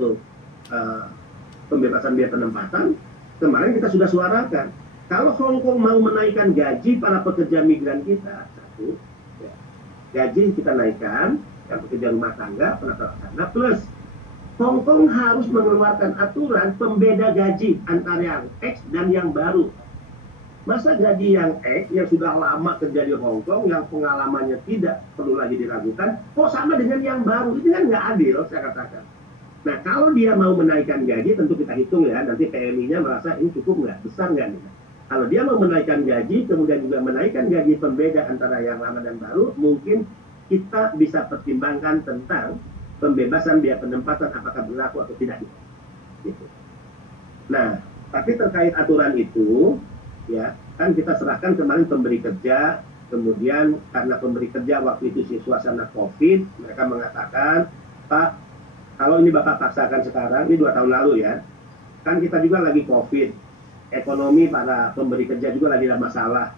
untuk uh, pembebasan biaya penempatan, kemarin kita sudah suarakan. Kalau Hong Kong mau menaikkan gaji para pekerja migran kita, satu, ya, gaji kita naikkan, yang pekerja rumah tangga, penata laksana, plus Hong Kong harus mengeluarkan aturan pembeda gaji antara yang X dan yang baru. Masa gaji yang X yang sudah lama kerja di Hong Kong, yang pengalamannya tidak perlu lagi diragukan, kok sama dengan yang baru? Itu kan nggak adil, saya katakan. Nah, kalau dia mau menaikkan gaji, tentu kita hitung ya, nanti PMI-nya merasa ini cukup nggak, besar nggak nih. Kalau dia mau menaikkan gaji, kemudian juga menaikkan gaji pembeda antara yang lama dan baru, mungkin kita bisa pertimbangkan tentang pembebasan biaya penempatan apakah berlaku atau tidak. Gitu. Nah, tapi terkait aturan itu, ya kan kita serahkan kemarin pemberi kerja, kemudian karena pemberi kerja waktu itu suasana COVID, mereka mengatakan, Pak, kalau ini Bapak paksakan sekarang, ini 2 tahun lalu ya, kan kita juga lagi COVID, ekonomi para pemberi kerja juga lagi ada masalah.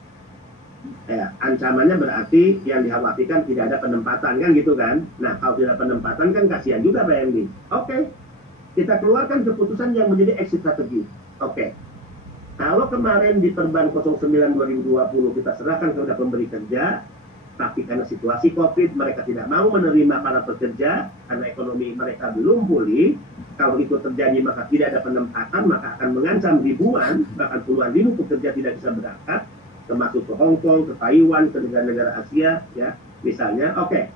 Ya, ancamannya berarti yang dikhawatirkan tidak ada penempatan kan gitu kan. Nah, kalau tidak penempatan kan kasihan juga PMI. Oke, kita keluarkan keputusan yang menjadi exit strategi. Oke. Kalau kemarin di Perban 09 2020 kita serahkan kepada pemberi kerja, tapi karena situasi COVID mereka tidak mau menerima para pekerja karena ekonomi mereka belum pulih. Kalau itu terjadi maka tidak ada penempatan, maka akan mengancam ribuan bahkan puluhan ribu pekerja tidak bisa berangkat, termasuk ke Hong Kong, ke Taiwan, ke negara-negara Asia, ya misalnya. Oke,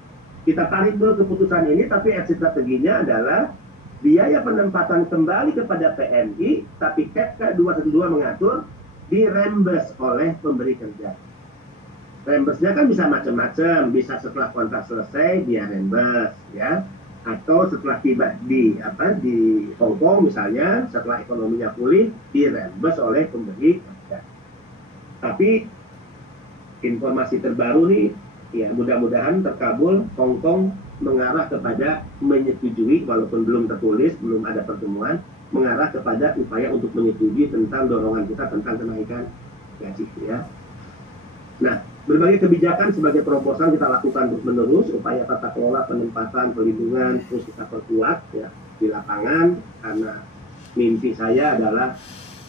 kita tarik dulu keputusan ini, tapi exit strateginya adalah biaya penempatan kembali kepada PMI, tapi Kepka 212 mengatur dirembes oleh pemberi kerja. Rembesnya kan bisa macam-macam, bisa setelah kontrak selesai dia rembes, ya, atau setelah tiba di Hong Kong misalnya, setelah ekonominya pulih dirembes oleh pemberi kerja. Tapi informasi terbaru nih, ya mudah-mudahan terkabul, Hong Kong mengarah kepada menyetujui, walaupun belum tertulis, belum ada pertemuan, mengarah kepada upaya untuk menyetujui tentang dorongan kita tentang kenaikan gaji, ya. Nah, berbagai kebijakan sebagai terobosan kita lakukan terus menerus, upaya tata kelola penempatan, pelindungan terus kita perkuat ya di lapangan, karena mimpi saya adalah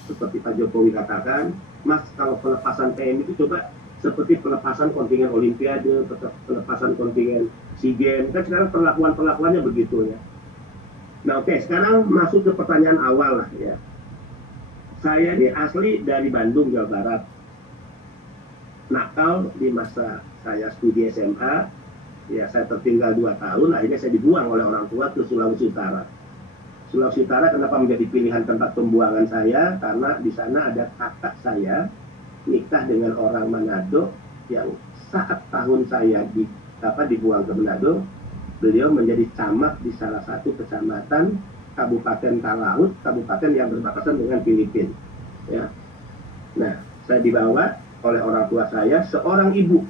seperti Pak Jokowi katakan, Mas, kalau pelepasan PMI itu coba seperti pelepasan kontingen Olimpiade, pelepasan kontingen SEA Games, kan sekarang perlakuannya begitu ya. Nah oke, sekarang masuk ke pertanyaan awal lah ya. Saya ini asli dari Bandung, Jawa Barat. Nakal di masa saya studi SMA, ya saya tertinggal 2 tahun, akhirnya saya dibuang oleh orang tua ke Sulawesi Utara. Sulawesi Utara kenapa menjadi pilihan tempat pembuangan saya? Karena di sana ada kakak saya nikah dengan orang Manado yang saat tahun saya dibuang ke Manado, beliau menjadi camat di salah satu kecamatan Kabupaten Talaut, kabupaten yang berbatasan dengan Filipina. Ya. Nah, saya dibawa oleh orang tua saya, seorang ibu,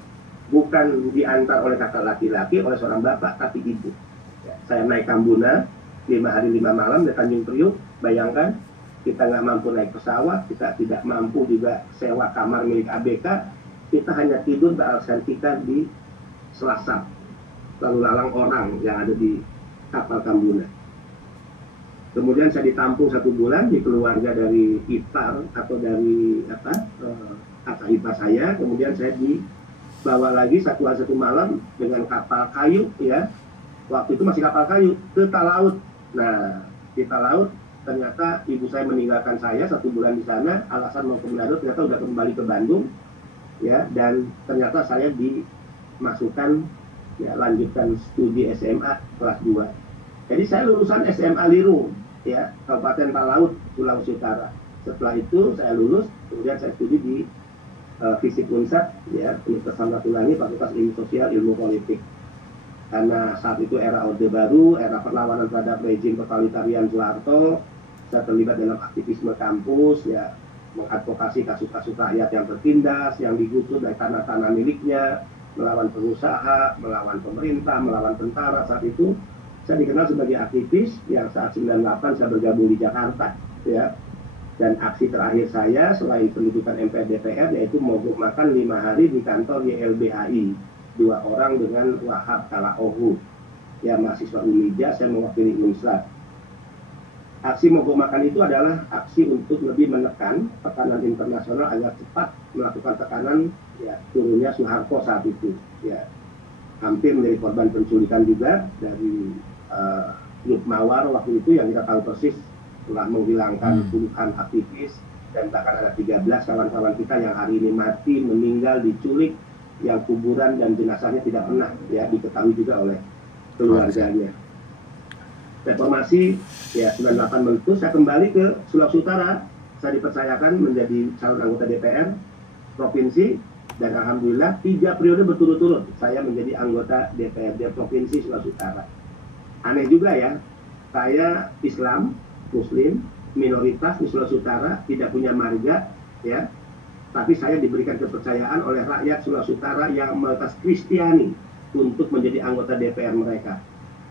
bukan diantar oleh kakak laki-laki, oleh seorang bapak, tapi ibu. Ya, saya naik Kambuna 5 hari 5 malam di Tanjung Priuk. Bayangkan, kita nggak mampu naik pesawat, kita tidak mampu juga sewa kamar milik ABK, kita hanya tidur beralasan kita di Selasar, lalu lalang orang yang ada di kapal Kambuna. Kemudian saya ditampung 1 bulan di keluarga dari ipar atau dari kakak ipar saya. Kemudian saya dibawa lagi 1 hari 1 malam dengan kapal kayu ya. Waktu itu masih kapal kayu ke Talaut. Nah di Talaut ternyata ibu saya meninggalkan saya 1 bulan di sana. Alasan mau ke Manado, ternyata udah kembali ke Bandung ya. Dan ternyata saya dimasukkan ya, lanjutkan studi SMA kelas 2. Jadi saya lulusan SMA Lirung ya, Kabupaten Talaut, Sulawesi Utara. Setelah itu saya lulus, kemudian saya studi di Fisip Unsat ya, Universitas Samratulangi, Fakultas Ilmu Sosial, Ilmu Politik. Karena saat itu era Orde Baru, era perlawanan terhadap rezim totalitarian Soeharto, saya terlibat dalam aktivisme kampus ya, mengadvokasi kasus-kasus rakyat yang tertindas, yang digusur dari tanah-tanah miliknya, melawan pengusaha, melawan pemerintah, melawan tentara. Saat itu saya dikenal sebagai aktivis yang saat 98 saya bergabung di Jakarta ya. Dan aksi terakhir saya selain pendudukan MPR DPR yaitu mogok makan 5 hari di kantor YLBHI, 2 orang dengan Wahab Kalaohu ya, mahasiswa Unija, saya mewakili Unslat. Aksi mogok makan itu adalah aksi untuk lebih menekan tekanan internasional agar cepat melakukan tekanan ya turunnya Soeharto saat itu. Ya, hampir menjadi korban penculikan juga dari Grup Mawar waktu itu yang kita tahu persis telah menghilangkan puluhan aktivis dan bahkan ada 13 kawan-kawan kita yang hari ini mati, meninggal, diculik, yang kuburan dan jenazahnya tidak pernah ya diketahui juga oleh keluarganya. Reformasi ya 98 meletus, saya kembali ke Sulawesi Utara, saya dipercayakan menjadi calon anggota DPR provinsi dan alhamdulillah 3 periode berturut-turut saya menjadi anggota DPRD Provinsi Sulawesi Utara. Aneh juga ya, saya Islam, Muslim, minoritas di Sulawesi Utara, tidak punya marga ya, tapi saya diberikan kepercayaan oleh rakyat Sulawesi Utara yang mayoritas Kristiani untuk menjadi anggota DPR mereka.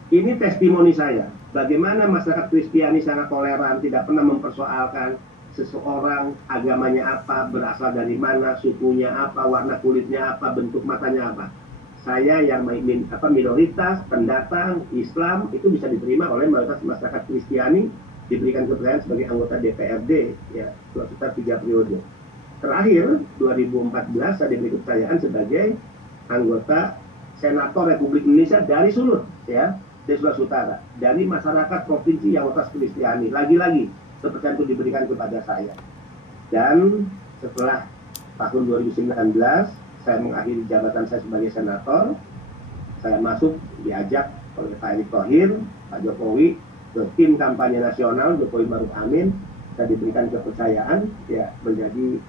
Ini testimoni saya, bagaimana masyarakat Kristiani sangat toleran, tidak pernah mempersoalkan seseorang agamanya apa, berasal dari mana, sukunya apa, warna kulitnya apa, bentuk matanya apa. Saya yang minoritas, pendatang, Islam, itu bisa diterima oleh mayoritas masyarakat Kristiani, diberikan kepercayaan sebagai anggota DPRD, ya, sekitar 3 periode. Terakhir, 2014, saya diberi kepercayaan sebagai anggota Senator Republik Indonesia dari Sulut, ya, dari Sulawesi Utara, dari masyarakat provinsi yang mayoritas Kristiani. Lagi-lagi, kepercayaan itu diberikan kepada saya. Dan setelah tahun 2019, saya mengakhiri jabatan saya sebagai senator, saya masuk diajak oleh Pak Erick Thohir, Pak Jokowi, ke tim kampanye nasional Jokowi Maruf Amin, saya diberikan kepercayaan ya menjadi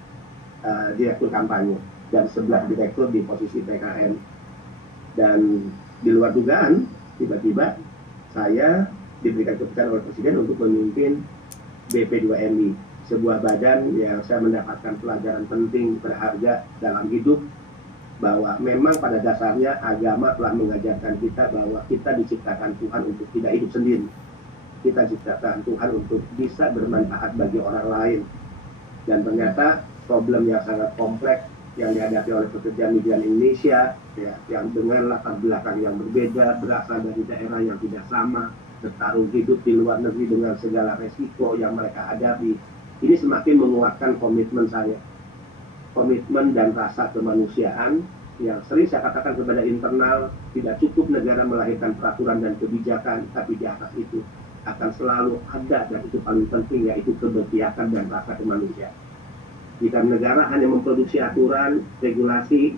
direktur kampanye dan 11 direktur di posisi PKN. Dan di luar dugaan, tiba-tiba saya diberikan kepercayaan oleh Presiden untuk memimpin BP2MI, sebuah badan yang saya mendapatkan pelajaran penting berharga dalam hidup, bahwa memang pada dasarnya agama telah mengajarkan kita bahwa kita diciptakan Tuhan untuk tidak hidup sendiri. Kita diciptakan Tuhan untuk bisa bermanfaat bagi orang lain. Dan ternyata problem yang sangat kompleks yang dihadapi oleh pekerja migran Indonesia, ya, yang dengan latar belakang yang berbeda, berasal dari daerah yang tidak sama, bertarung hidup di luar negeri dengan segala resiko yang mereka hadapi, ini semakin menguatkan komitmen saya. Komitmen dan rasa kemanusiaan yang sering saya katakan kepada internal, tidak cukup negara melahirkan peraturan dan kebijakan, tapi di atas itu akan selalu ada, dan itu paling penting, yaitu keberpihakan dan rasa kemanusiaan. Jika negara hanya memproduksi aturan, regulasi,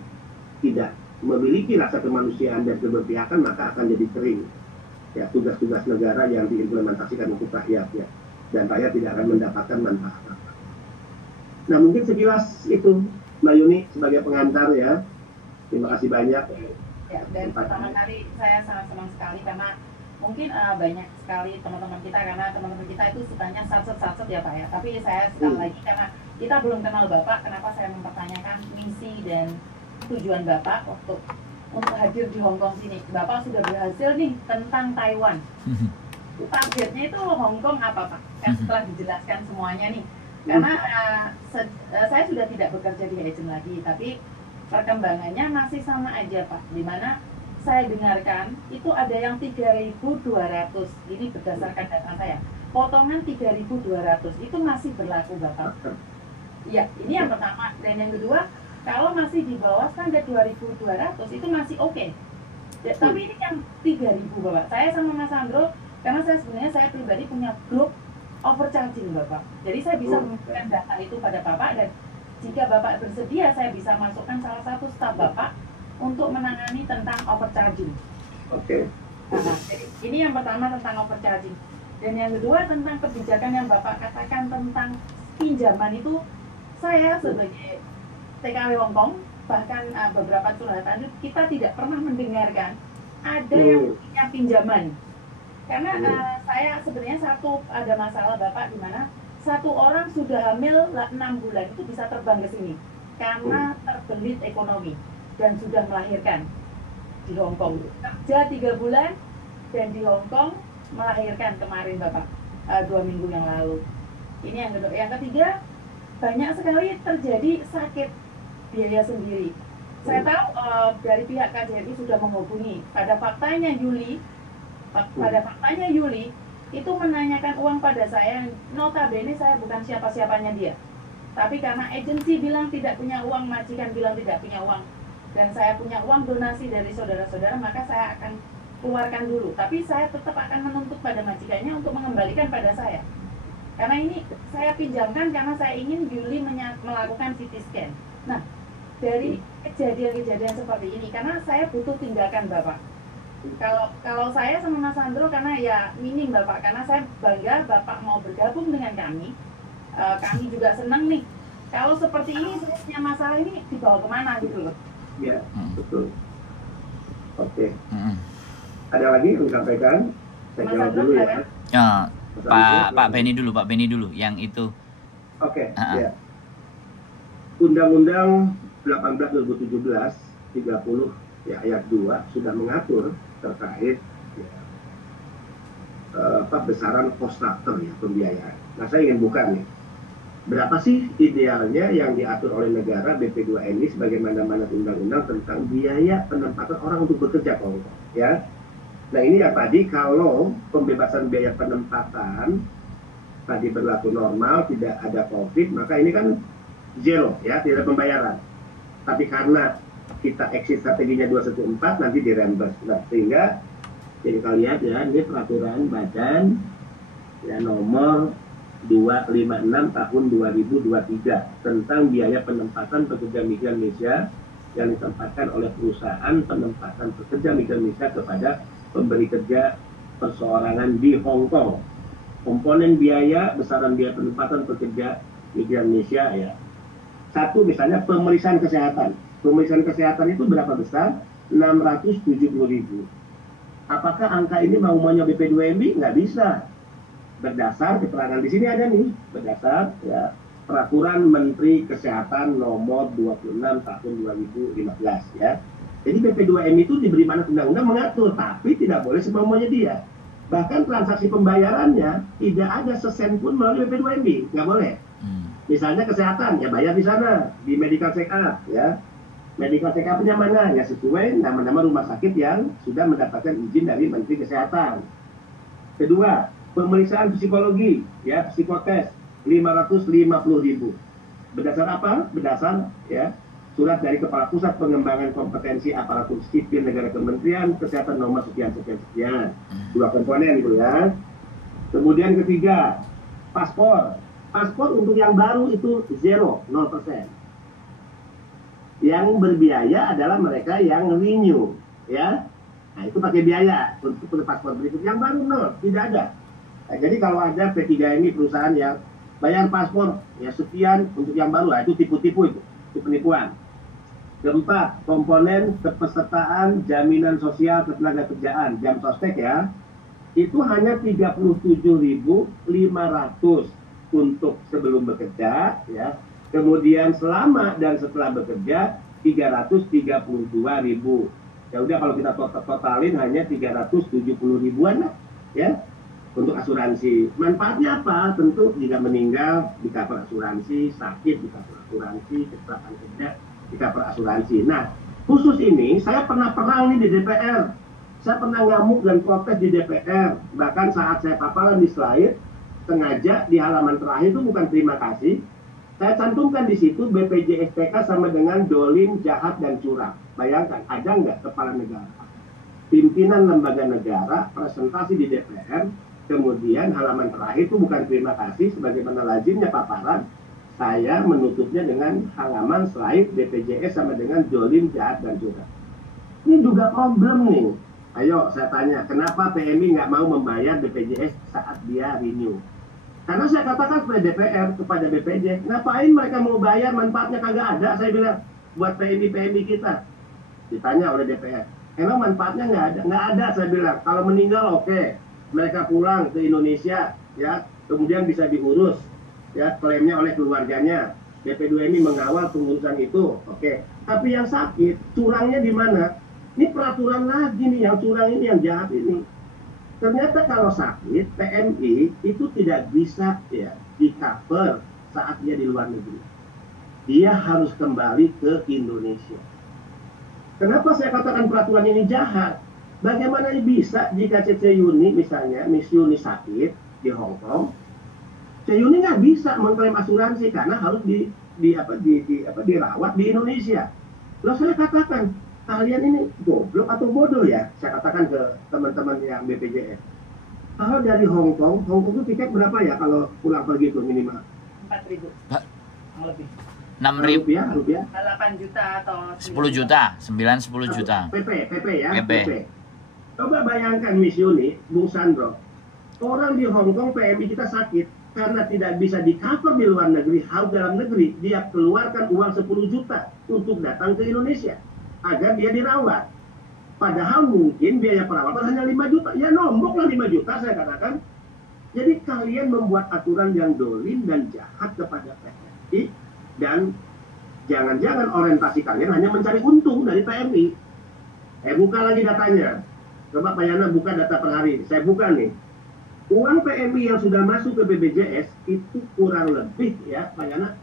tidak memiliki rasa kemanusiaan dan keberpihakan, maka akan jadi kering ya tugas-tugas negara yang diimplementasikan untuk rakyatnya, dan rakyat tidak akan mendapatkan manfaat. Nah, mungkin sekilas itu Mbak Yuni sebagai pengantar ya. Terima kasih banyak. Ya, dan pertama kali saya sangat senang sekali karena mungkin banyak sekali teman-teman kita, karena teman-teman kita itu sukanya satset ya Pak ya. Tapi saya sekali lagi karena kita belum kenal Bapak, kenapa saya mempertanyakan misi dan tujuan Bapak untuk hadir di Hong Kong sini. Bapak sudah berhasil nih tentang Taiwan. Targetnya itu Hong Kong apa Pak? Kan setelah dijelaskan semuanya nih. Karena saya sudah tidak bekerja di agent lagi, tapi perkembangannya masih sama aja Pak. Dimana saya dengarkan itu ada yang 3.200, ini berdasarkan data saya. Potongan 3.200 itu masih berlaku Bapak. Ya, ini yang pertama. Dan yang kedua, kalau masih di bawah standar 2.200 itu masih oke. Ya, tapi ini yang 3.000 Bapak. Saya sama Mas Sandro, karena saya pribadi punya grup overcharging Bapak. Jadi saya bisa memberikan data itu pada Bapak, dan jika Bapak bersedia saya bisa masukkan salah satu staf Bapak untuk menangani tentang overcharging. Oke. Nah, jadi ini yang pertama tentang overcharging. Dan yang kedua tentang kebijakan yang Bapak katakan tentang pinjaman itu, saya sebagai TKW Hongkong, bahkan beberapa curhatan itu kita tidak pernah mendengarkan ada yang punya pinjaman. Karena saya sebenarnya ada masalah Bapak, di mana satu orang sudah hamil 6 bulan itu bisa terbang ke sini karena terbelit ekonomi dan sudah melahirkan di Hong Kong. Kerja 3 bulan dan di Hong Kong melahirkan kemarin Bapak, 2 minggu yang lalu. Ini yang kedua. Yang ketiga, banyak sekali terjadi sakit biaya sendiri. Saya tahu dari pihak KJRI sudah menghubungi. Pada faktanya Yuli itu menanyakan uang pada saya, notabene saya bukan siapa-siapanya dia. Tapi karena agensi bilang tidak punya uang, majikan bilang tidak punya uang, dan saya punya uang donasi dari saudara-saudara, maka saya akan keluarkan dulu. Tapi saya tetap akan menuntut pada majikannya untuk mengembalikan pada saya. Karena ini saya pinjamkan karena saya ingin Yuli melakukan CT scan. Nah, dari kejadian-kejadian seperti ini, karena saya butuh tindakan Bapak. Kalau saya sama Mas Sandro, karena ya minim Bapak, karena saya bangga Bapak mau bergabung dengan kami. Kami juga senang nih. Kalau seperti ini, saya punya masalah ini dibawa kemana gitu loh. Ya, betul. Oke. Ada lagi yang disampaikan? Saya Mas jawab Sandro, dulu ya. ya. Pak Benny dulu, yang itu. Oke, ya. Undang-Undang 18/2017 30 ya ayat 2 sudah mengatur terkait ya, besaran cost structure ya, pembiayaan. Nah, saya ingin buka nih. Berapa sih idealnya yang diatur oleh negara BP2MI sebagaimana mandat undang-undang tentang biaya penempatan orang untuk bekerja, ya. Nah, ini yang tadi kalau pembebasan biaya penempatan tadi berlaku normal, tidak ada COVID, maka ini kan zero ya, tidak ada pembayaran. Tapi karena kita exit strateginya 214 nanti di reimburse. Nah, sehingga jadi kita lihat ya, ini peraturan badan ya nomor 256 tahun 2023 tentang biaya penempatan pekerja migran Indonesia yang ditempatkan oleh perusahaan penempatan pekerja migran Indonesia kepada pemberi kerja perseorangan di Hong Kong. Komponen biaya, besaran biaya penempatan pekerja migran Indonesia ya. Satu misalnya pemeriksaan kesehatan. Pemeriksaan kesehatan itu berapa besar? 670.000. Apakah angka ini maunya BP2MI? Nggak bisa. Berdasar keterangan di sini ada nih, berdasar ya Peraturan Menteri Kesehatan nomor 26 tahun 2015 ya. Jadi BP2MI itu diberi mandat undang-undang mengatur, tapi tidak boleh semaunya dia. Bahkan transaksi pembayarannya tidak ada sesen pun melalui BP2MI, nggak boleh. Misalnya kesehatan, ya bayar di sana, di medical check up ya. Medical check up-nya mana? Ya sesuai nama-nama rumah sakit yang sudah mendapatkan izin dari Menteri Kesehatan. Kedua, pemeriksaan psikologi, ya psikotes, 550.000. Berdasar apa? Berdasar ya surat dari Kepala Pusat Pengembangan Kompetensi Aparatur Sipil Negara Kementerian Kesehatan nomor sekian. Dua komponen itu ya. Kemudian ketiga, paspor. Paspor untuk yang baru itu 0%. Yang berbiaya adalah mereka yang renew, ya. Nah, itu pakai biaya untuk paspor berikut. Yang baru nol, tidak ada. Nah, jadi kalau ada P3MI perusahaan yang bayar paspor ya sekian untuk yang baru, nah, itu tipu-tipu itu penipuan. Keempat, komponen kepesertaan jaminan sosial ketenaga kerjaan, jam sostek ya, itu hanya 37.500 untuk sebelum bekerja ya. Kemudian selama dan setelah bekerja 332.000. Ya udah kalau kita totalin hanya 370.000-an lah ya untuk asuransi. Manfaatnya apa? Tentu jika meninggal di cover asuransi, sakit di cover asuransi, kecelakaan kerja di cover asuransi. Nah, khusus ini saya pernah perang nih di DPR. Saya pernah ngamuk dan protes di DPR. Bahkan saat saya paparan di slide, sengaja di halaman terakhir itu bukan terima kasih. Saya cantumkan di situ BPJS-TK sama dengan dolim, jahat, dan curang. Bayangkan, ada nggak kepala negara, pimpinan lembaga negara, presentasi di DPR, kemudian halaman terakhir itu bukan terima kasih, sebagaimana lazimnya paparan, saya menutupnya dengan halaman slide BPJS sama dengan dolim, jahat, dan curang. Ini juga problem nih. Ayo saya tanya, kenapa PMI nggak mau membayar BPJS saat dia renew? Karena saya katakan kepada DPR, kepada BPJS, ngapain mereka mau bayar, manfaatnya kagak ada, saya bilang, buat PMI kita. Ditanya oleh DPR, emang manfaatnya nggak ada? Nggak ada, saya bilang. Kalau meninggal oke, mereka pulang ke Indonesia, ya, kemudian bisa diurus, ya, klaimnya oleh keluarganya. BP2MI mengawal pengurusan itu, oke. Tapi yang sakit, curangnya di mana? Ini peraturan lagi nih, yang curang ini, yang jahat ini. Ternyata kalau sakit, PMI itu tidak bisa ya di-cover saat dia di luar negeri. Dia harus kembali ke Indonesia. Kenapa saya katakan peraturan ini jahat? Bagaimana bisa jika CC Yuni misalnya, Miss Yuni sakit di Hong Kong, CC Yuni nggak bisa mengklaim asuransi karena harus dirawat di Indonesia. Lalu saya katakan, kalian ini goblok atau bodoh ya? Saya katakan ke teman-teman yang BPJS. Kalau dari Hong Kong itu tiket berapa ya kalau pulang pergi itu minimal? 4.000. Lebih. 6.000 rupiah? 8 juta atau 10 juta, 9-10 juta. PP ya? PP. Coba bayangkan Miss Yuni, Bung Sandro, orang di Hong Kong PMI kita sakit karena tidak bisa di-cover di luar negeri, harus dalam negeri, dia keluarkan uang 10 juta untuk datang ke Indonesia agar dia dirawat. Padahal mungkin biaya perawatan hanya 5 juta, ya nombok lah 5 juta saya katakan. Jadi kalian membuat aturan yang dolim dan jahat kepada PMI, dan jangan-jangan orientasi kalian hanya mencari untung dari PMI. Buka lagi datanya. Coba Pak Yana buka data per hari. Saya buka nih. Uang PMI yang sudah masuk ke BPJS itu kurang lebih ya Pak Yana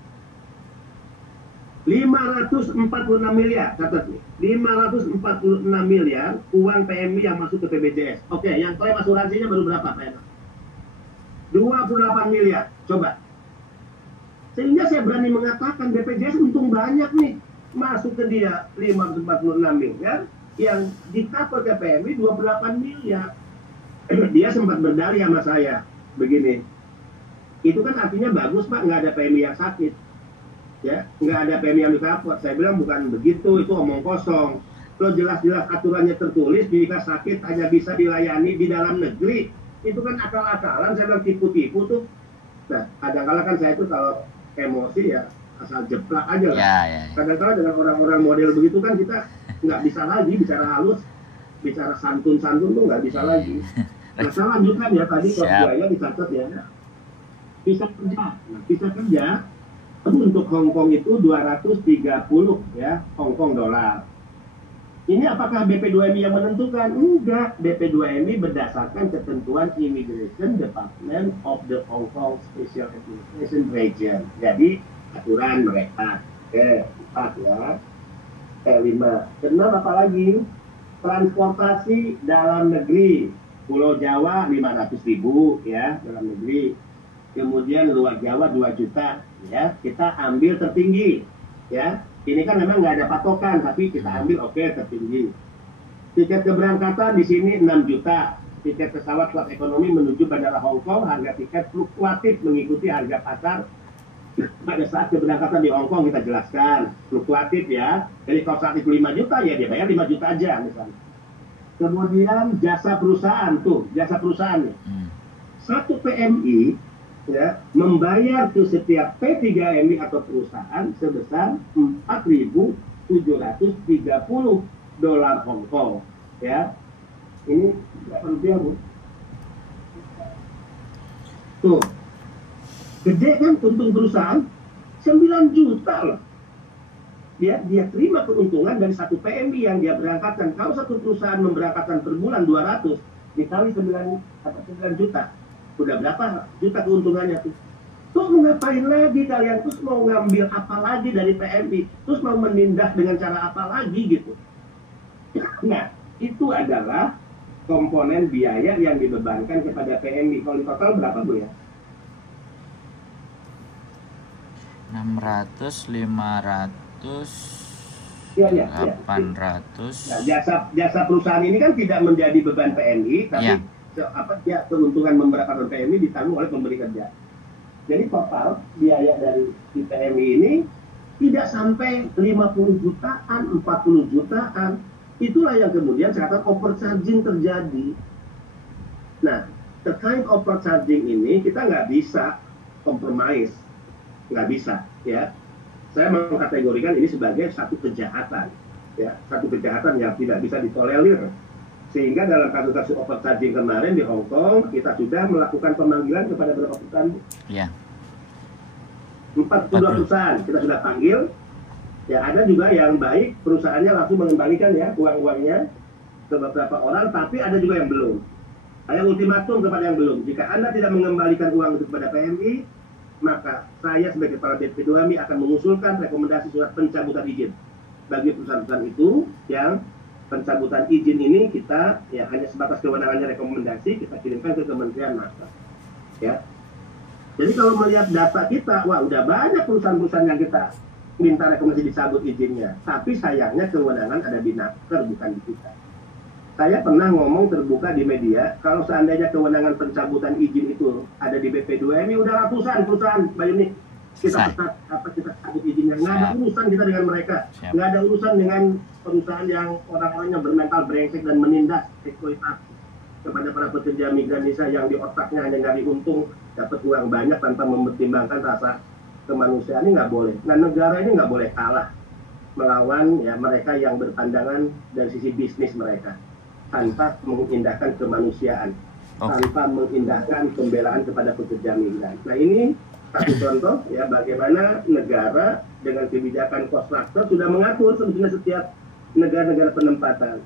546 miliar. Catat nih. 546 miliar uang PMI yang masuk ke BPJS. Oke, yang klaim asuransinya baru berapa Pak Yana? 28 miliar. Coba. Sehingga saya berani mengatakan BPJS untung banyak nih. Masuk ke dia 546 miliar. Yang di-cover ke PMI 28 miliar. Dia sempat berdalih sama saya begini, itu kan artinya bagus Pak, nggak ada PMI yang sakit ya, nggak ada PMI yang di-cover. Saya bilang bukan begitu, itu omong kosong. Lo jelas-jelas aturannya tertulis, jika sakit hanya bisa dilayani di dalam negeri. Itu kan akal-akalan, saya bilang tipu-tipu tuh. Nah, kadang-kadang kan saya itu kalau emosi ya asal jeplak aja lah. Kadang-kadang dengan orang-orang model begitu kan kita nggak bisa lagi bicara halus, bicara santun-santun tuh nggak bisa lagi. Nah, saya lanjutkan ya tadi kalau biaya dicatat ya. Bisa kerja untuk Hong Kong itu 230 ya Hong Kong dolar. Ini apakah BP2MI yang menentukan? Enggak, BP2MI berdasarkan ketentuan Immigration Department of the Hong Kong Special Administration Region. Jadi aturan mereka. Oke, 4 ya. 5. Kenal apa lagi? Transportasi dalam negeri. Pulau Jawa 500.000 ya dalam negeri. Kemudian luar Jawa 2 juta ya. Kita ambil tertinggi ya. Ini kan memang nggak ada patokan, tapi kita ambil tertinggi. Tiket keberangkatan di sini 6 juta. Tiket pesawat kelas ekonomi menuju Bandara Hong Kong, harga tiket fluktuatif mengikuti harga pasar. Pada saat keberangkatan di Hong Kong kita jelaskan, fluktuatif ya. Jadi kalau saat itu 5 juta ya dia bayar 5 juta aja misalnya. Kemudian jasa perusahaan tuh, jasa perusahaan nih. Satu PMI ya, membayar ke setiap P3MI atau perusahaan sebesar 4.730 dolar Hong Kong ya. Ini berapa rupiah Bu? Tuh gede kan untung perusahaan 9 juta loh. Dia terima keuntungan dari satu PMI yang dia berangkatkan. Kalau satu perusahaan memberangkatkan per bulan 200 dikali 9 juta, udah berapa juta keuntungannya tuh? Terus mau ngapain lagi kalian? Terus mau ngambil apa lagi dari PMI? Terus mau menindak dengan cara apa lagi gitu? Nah, itu adalah komponen biaya yang dibebankan kepada PMI. Kalau di total berapa Bu ya? 600, 500, 800. Nah, jasa perusahaan ini kan tidak menjadi beban PMI, tapi dia keuntungan memberangkatkan PMI ditanggung oleh pemberi kerja. Jadi total biaya dari PMI ini tidak sampai 50 jutaan, 40 jutaan. Itulah yang kemudian ternyata overcharging terjadi. Nah, terkait overcharging ini kita nggak bisa compromise, nggak bisa ya. Saya mengkategorikan ini sebagai satu kejahatan, ya, satu kejahatan yang tidak bisa ditolerir. Sehingga dalam kasus-kasus overcharging kemarin di Hong Kong, kita sudah melakukan pemanggilan kepada beberapa perusahaan. Ya. 42 perusahaan kita sudah panggil. Ya, ada juga yang baik, perusahaannya langsung mengembalikan ya uang-uangnya ke beberapa orang, tapi ada juga yang belum. Saya ultimatum kepada yang belum. Jika Anda tidak mengembalikan uang itu kepada PMI, maka saya sebagai kepala BP2MI akan mengusulkan rekomendasi surat pencabutan izin bagi perusahaan-perusahaan itu yang pencabutan izin ini kita ya hanya sebatas kewenangannya rekomendasi, kita kirimkan ke Kementerian Market. Ya. Jadi kalau melihat data kita, wah udah banyak perusahaan-perusahaan yang kita minta rekomendasi dicabut izinnya. Tapi sayangnya kewenangan ada di Naker, bukan di kita. Saya pernah ngomong terbuka di media, kalau seandainya kewenangan pencabutan izin itu ada di BP2MI, udah ratusan perusahaan, Mbak Yuni. Kita cabut izinnya. Nggak ada urusan kita dengan mereka. Nggak ada urusan dengan perusahaan yang orang-orangnya bermental brengsek dan menindas eksploitasi kepada para pekerja migran Indonesia yang di otaknya hanya nyari untung, dapat uang banyak tanpa mempertimbangkan rasa kemanusiaan. Ini nggak boleh. Nah, negara ini nggak boleh kalah melawan ya mereka yang berpandangan dari sisi bisnis mereka, tanpa mengindahkan kemanusiaan, tanpa mengindahkan pembelaan kepada pekerja migran. Nah, ini satu contoh ya bagaimana negara dengan kebijakan cost structure sudah mengatur sebetulnya setiap negara-negara penempatan.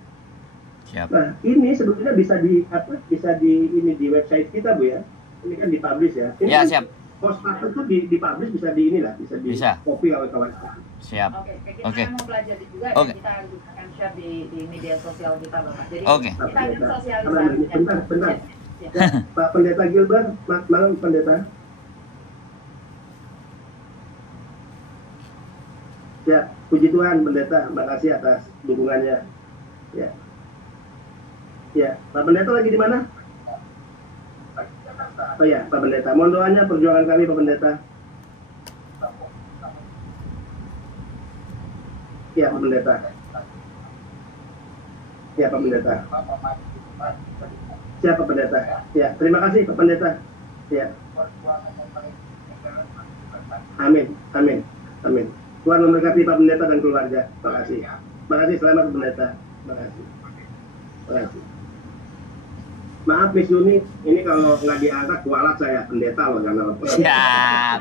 Siap. Nah, ini sebetulnya bisa di ini di website kita, Bu ya. Ini kan dipublish ya. Ini Ya, kan siap. Cost structure itu dipublish bisa di inilah, bisa di copy oleh kawan-kawan. Siap. Oke, kita mau pelajari juga dan kita akan share di media sosial kita, Bapak. Jadi kita akan sosialisasi. Bentar. Ya, Pak Pendeta Gilbert, malam Pendeta. Ya, puji Tuhan Pendeta, terima kasih atas dukungannya. Ya. Ya, Pak Pendeta lagi di mana? Oh ya, Pak Pendeta, mohon doanya perjuangan kami, Pak Pendeta. Ya, Pak Pendeta. Ya, Pak Pendeta. Siap, Pak Pendeta. Ya, terima kasih, Pak Pendeta. Ya. Amin. Tuhan memberkati Pak Pendeta dan keluarga. Terima kasih. Terima kasih, selamat Pak Pendeta. Terima kasih. Terima kasih. Maaf Miss Yuni, ini kalau nggak diangkat kualat saya, pendeta loh, jangan lupa.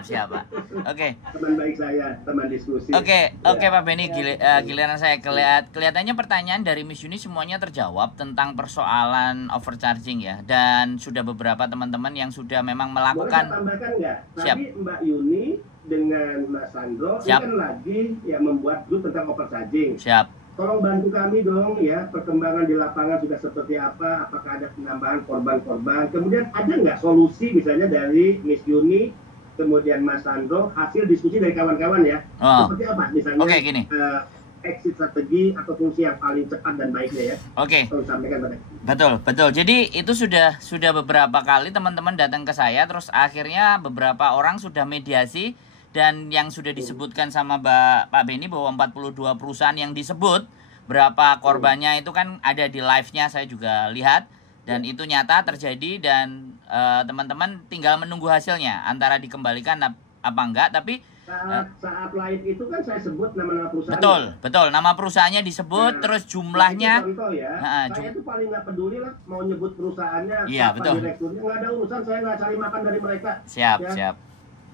Siap Pak. Oke. Teman baik saya, teman diskusi. Oke, Pak Benny, giliran saya kelihatannya pertanyaan dari Miss Yuni semuanya terjawab tentang persoalan overcharging ya, dan sudah beberapa teman-teman yang sudah memang melakukan. Boleh saya tambahkan nggak? Siap. Tadi Mbak Yuni dengan Mas Sandro ini kan lagi ya membuat grup tentang overcharging. Siap. Tolong bantu kami dong ya, perkembangan di lapangan sudah seperti apa, apakah ada penambahan korban-korban, kemudian ada nggak solusi misalnya dari Miss Yuni, kemudian Mas Sandro, hasil diskusi dari kawan-kawan ya, seperti apa misalnya gini. Exit strategi atau solusi yang paling cepat dan baiknya ya. Tolong sampaikan pada. Betul. Jadi itu sudah beberapa kali teman-teman datang ke saya, terus akhirnya beberapa orang sudah mediasi. Dan yang sudah disebutkan sama Pak Benny bahwa 42 perusahaan yang disebut, berapa korbannya itu kan ada di live-nya, saya juga lihat. Dan itu nyata terjadi dan teman-teman tinggal menunggu hasilnya. Antara dikembalikan apa enggak, tapi saat live itu kan saya sebut nama-nama perusahaan. Betul. Nama perusahaannya disebut, terus jumlahnya. Contoh ya, saya itu paling nggak peduli lah mau nyebut perusahaannya, iya, betul. Direkturnya, nggak ada urusan, saya nggak cari makan dari mereka. Siap.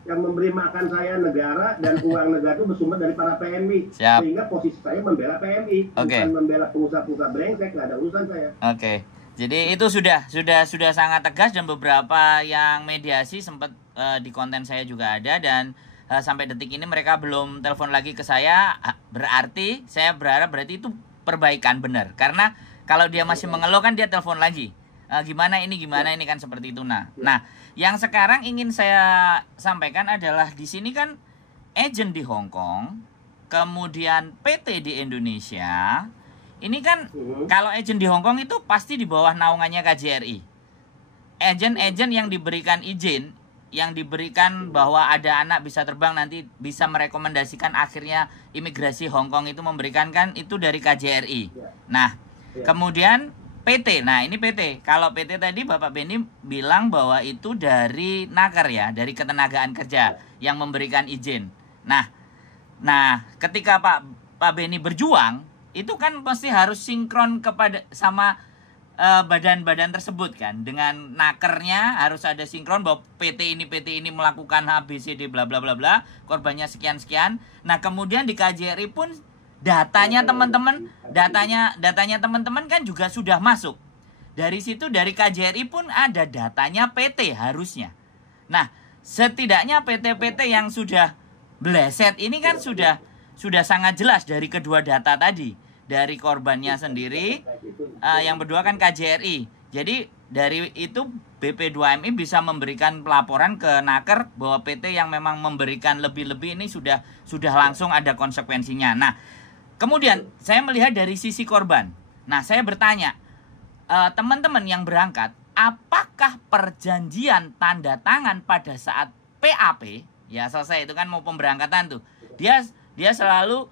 Yang memberi makan saya negara dan uang negara itu bersumber dari para PMI. Sehingga posisi saya membela PMI, bukan membela pengusaha-pengusaha brengsek, nggak ada urusan saya. Jadi itu sudah sangat tegas dan beberapa yang mediasi sempat di konten saya juga ada dan sampai detik ini mereka belum telepon lagi ke saya. Berarti saya berarti itu perbaikan benar. Karena kalau dia masih mengeluh kan dia telepon lagi. Gimana ini kan seperti itu. Nah, yang sekarang ingin saya sampaikan adalah di sini kan agent di Hong Kong, kemudian PT di Indonesia. Ini kan kalau agent di Hong Kong itu pasti di bawah naungannya KJRI. Agent yang diberikan izin, yang diberikan bahwa ada anak bisa terbang nanti bisa merekomendasikan akhirnya imigrasi Hong Kong itu memberikan kan itu dari KJRI. Nah, kemudian PT, nah ini PT. Kalau PT tadi Bapak Benny bilang bahwa itu dari Naker ya, dari ketenagaan kerja yang memberikan izin. Nah ketika Pak Benny berjuang, itu kan pasti harus sinkron kepada sama badan-badan tersebut kan. Dengan Nakernya harus ada sinkron bahwa PT ini melakukan ABCD bla bla bla bla, korbannya sekian. Nah kemudian di KJRI pun datanya teman-teman kan juga sudah masuk. Dari situ dari KJRI pun ada datanya PT harusnya. Nah, setidaknya PT-PT yang sudah bleset ini kan sudah sangat jelas dari kedua data tadi. dari korbannya sendiri, yang kedua kan KJRI. Jadi dari itu BP2MI bisa memberikan pelaporan ke Naker bahwa PT yang memang memberikan lebih-lebih ini sudah langsung ada konsekuensinya. Nah, kemudian saya melihat dari sisi korban. Nah, saya bertanya, teman-teman yang berangkat, apakah perjanjian tanda tangan pada saat PAP, ya selesai itu kan mau pemberangkatan tuh, dia selalu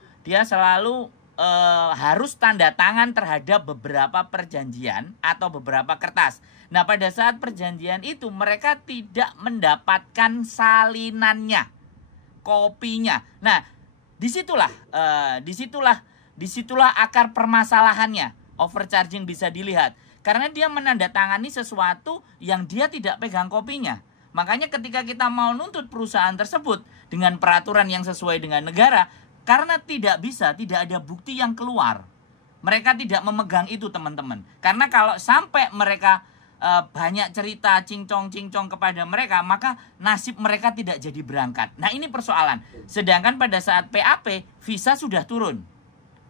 harus tanda tangan terhadap beberapa perjanjian atau beberapa kertas. Nah, pada saat perjanjian itu mereka tidak mendapatkan salinannya, kopinya. Nah, disitulah akar permasalahannya. Overcharging bisa dilihat karena dia menandatangani sesuatu yang dia tidak pegang kopinya. Makanya ketika kita mau nuntut perusahaan tersebut dengan peraturan yang sesuai dengan negara, karena tidak ada bukti yang keluar. Mereka tidak memegang itu, teman-teman. Karena kalau sampai mereka banyak cerita cincong-cincong kepada mereka, maka nasib mereka tidak jadi berangkat. Nah, ini persoalan. Sedangkan pada saat PAP, visa sudah turun,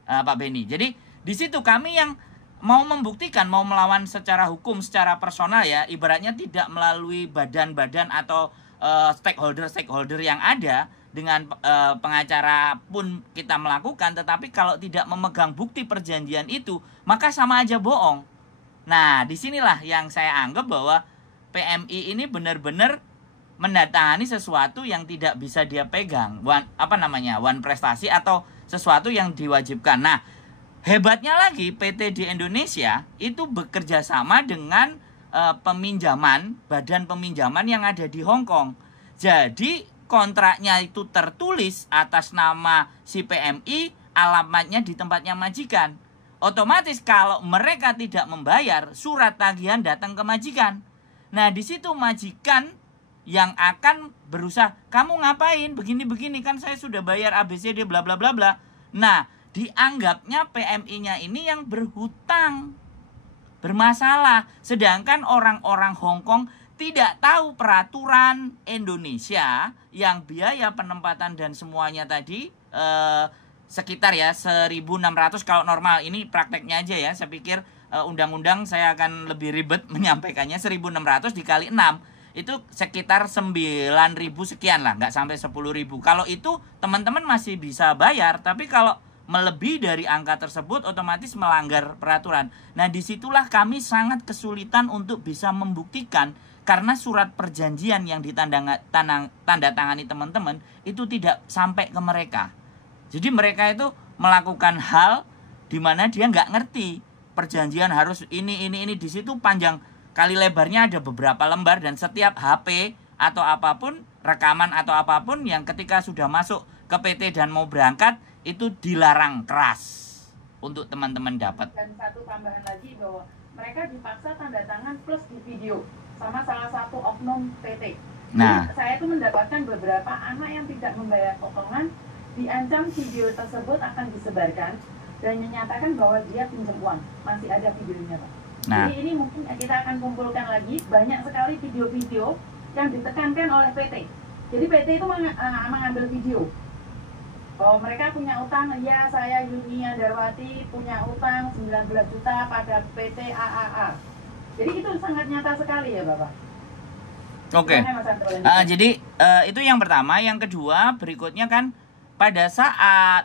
Pak Beni. Jadi di situ kami yang mau membuktikan, mau melawan secara hukum, secara personal ya, ibaratnya tidak melalui badan-badan atau stakeholder yang ada. Dengan pengacara pun kita melakukan, tetapi kalau tidak memegang bukti perjanjian itu, maka sama aja bohong. Nah, disinilah yang saya anggap bahwa PMI ini benar-benar mendatangani sesuatu yang tidak bisa dia pegang, one prestasi atau sesuatu yang diwajibkan. Nah, hebatnya lagi PT di Indonesia itu bekerja sama dengan badan peminjaman yang ada di Hong Kong. Jadi kontraknya itu tertulis atas nama si PMI, alamatnya di tempatnya majikan. Otomatis kalau mereka tidak membayar, surat tagihan datang ke majikan. Nah, di situ majikan yang akan berusaha, kamu ngapain begini-begini, kan saya sudah bayar ABCD bla bla bla bla. Nah, dianggapnya PMI-nya ini yang berhutang, bermasalah. Sedangkan orang-orang Hong Kong tidak tahu peraturan Indonesia yang biaya penempatan dan semuanya tadi sekitar ya 1.600 kalau normal. Ini prakteknya aja ya. Saya pikir undang-undang saya akan lebih ribet menyampaikannya. 1.600 dikali 6 itu sekitar 9.000 sekian lah, nggak sampai 10.000. Kalau itu teman-teman masih bisa bayar, tapi kalau melebihi dari angka tersebut otomatis melanggar peraturan. Nah, disitulah kami sangat kesulitan untuk bisa membuktikan, karena surat perjanjian yang tanda tangani teman-teman itu tidak sampai ke mereka. Jadi mereka itu melakukan hal di mana dia nggak ngerti perjanjian harus ini. Di situ panjang kali lebarnya ada beberapa lembar, dan setiap HP atau apapun, rekaman atau apapun yang ketika sudah masuk ke PT dan mau berangkat itu dilarang keras untuk teman-teman dapat. Dan satu tambahan lagi bahwa mereka dipaksa tanda tangan plus di video sama salah satu oknum PT. Nah, jadi, saya itu mendapatkan beberapa anak yang tidak membayar potongan, diancam video tersebut akan disebarkan dan menyatakan bahwa dia pinjam uang. Masih ada videonya, Pak. Nah. Jadi ini mungkin kita akan kumpulkan lagi banyak sekali video-video yang ditekankan oleh PT. Jadi PT itu mengambil video bahwa mereka punya utang, ya saya Yunia Darwati punya utang 19 juta pada PT AAA. Jadi itu sangat nyata sekali ya Bapak. Oke. Jadi itu yang pertama. Yang kedua berikutnya kan pada saat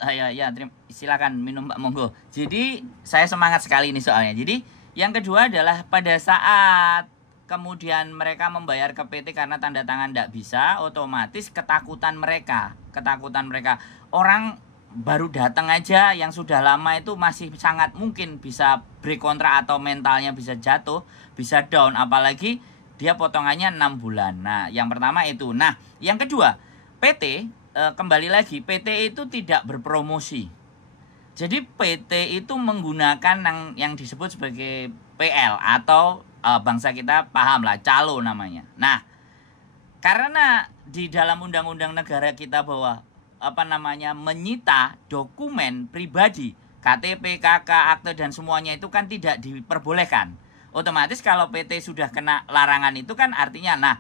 silakan minum Mbak, monggo. Jadi saya semangat sekali ini soalnya. Jadi yang kedua adalah pada saat kemudian mereka membayar ke PT karena tanda tangan tidak bisa, otomatis ketakutan mereka. Orang baru datang aja yang sudah lama itu masih sangat mungkin bisa break kontrak atau mentalnya bisa jatuh, bisa down, apalagi dia potongannya 6 bulan. Nah, yang pertama itu. Nah, yang kedua, PT kembali lagi, PT itu tidak berpromosi. Jadi PT itu menggunakan yang disebut sebagai PL atau bangsa kita paham lah, calo namanya. Nah, karena di dalam undang-undang negara kita bahwa menyita dokumen pribadi, KTP, KK, akte dan semuanya itu kan tidak diperbolehkan. Otomatis kalau PT sudah kena larangan itu kan artinya, nah,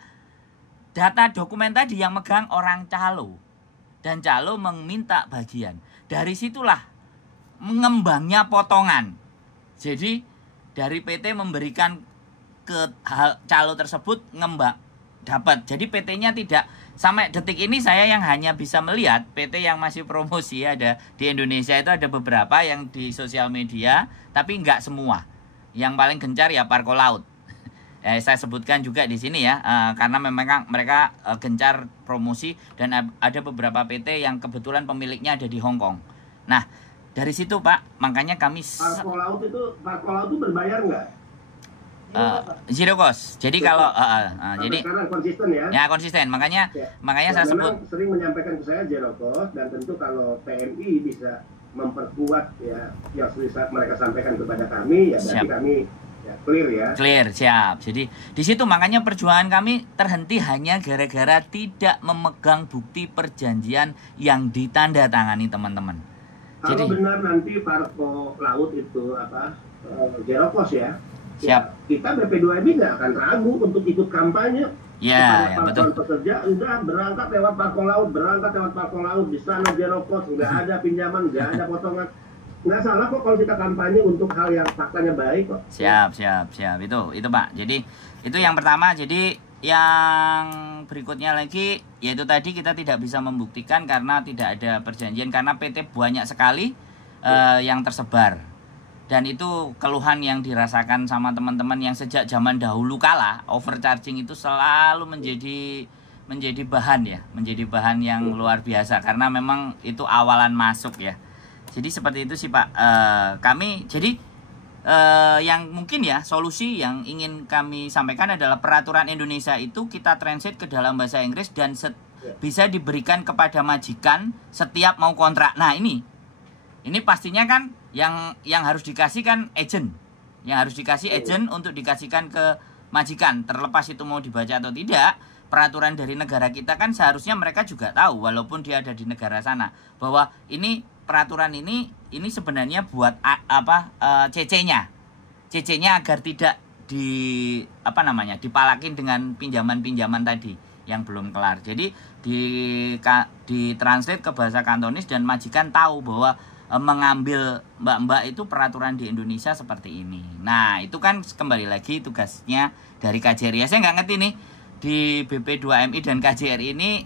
data dokumen tadi yang megang orang calo dan calo meminta bagian. Dari situlah mengembangnya potongan. Jadi dari PT memberikan ke calo tersebut ngembang dapat. Jadi PT-nya tidak, sampai detik ini saya yang hanya bisa melihat PT yang masih promosi ada di Indonesia itu ada beberapa yang di sosial media, tapi nggak semua. Yang paling gencar ya Parco Laut. Saya sebutkan juga di sini ya, karena memang mereka gencar promosi dan ada beberapa PT yang kebetulan pemiliknya ada di Hong Kong. Nah, dari situ Pak, makanya kami Parco Laut itu berbayar nggak? Zero cost. Jadi kalau jadi karena konsisten ya. Ya konsisten. Makanya saya sebut sering menyampaikan ke saya zero cost, dan tentu kalau PMI bisa memperkuat ya yang mereka sampaikan kepada kami ya berarti kami ya clear ya. Clear, siap. Jadi di situ makanya perjuangan kami terhenti hanya gara-gara tidak memegang bukti perjanjian yang ditandatangani teman-teman. Kalau Jadi benar nanti Parco Laut itu zero cost ya. Siap. Ya, kita BP2MI nggak akan ragu untuk ikut kampanye. Ya, betul. Pekerja udah berangkat lewat Parco Laut, di sana zero cost, nggak ada pinjaman, nggak ada potongan. Nggak salah kok kalau kita kampanye untuk hal yang faktanya baik kok. Siap. Itu Pak. Jadi itu yang pertama. Jadi yang berikutnya lagi yaitu tadi kita tidak bisa membuktikan karena tidak ada perjanjian, karena PT banyak sekali yang tersebar. Dan itu keluhan yang dirasakan sama teman-teman yang sejak zaman dahulu kala, overcharging itu selalu menjadi bahan yang luar biasa karena memang itu awalan masuk ya. Jadi seperti itu sih Pak. Kami jadi yang mungkin ya solusi yang ingin kami sampaikan adalah peraturan Indonesia itu kita translate ke dalam bahasa Inggris dan bisa diberikan kepada majikan setiap mau kontrak. Nah ini pastinya kan yang harus dikasih kan agent, untuk dikasihkan ke majikan, terlepas itu mau dibaca atau tidak. Peraturan dari negara kita kan seharusnya mereka juga tahu walaupun dia ada di negara sana bahwa ini peraturan ini sebenarnya buat CC-nya agar tidak dipalakin dengan pinjaman tadi yang belum kelar. Jadi di translate ke bahasa Kantonis dan majikan tahu bahwa mengambil mbak-mbak itu peraturan di Indonesia seperti ini. Nah itu kan kembali lagi tugasnya dari KJRI. Saya nggak ngerti nih di BP2MI dan KJRI ini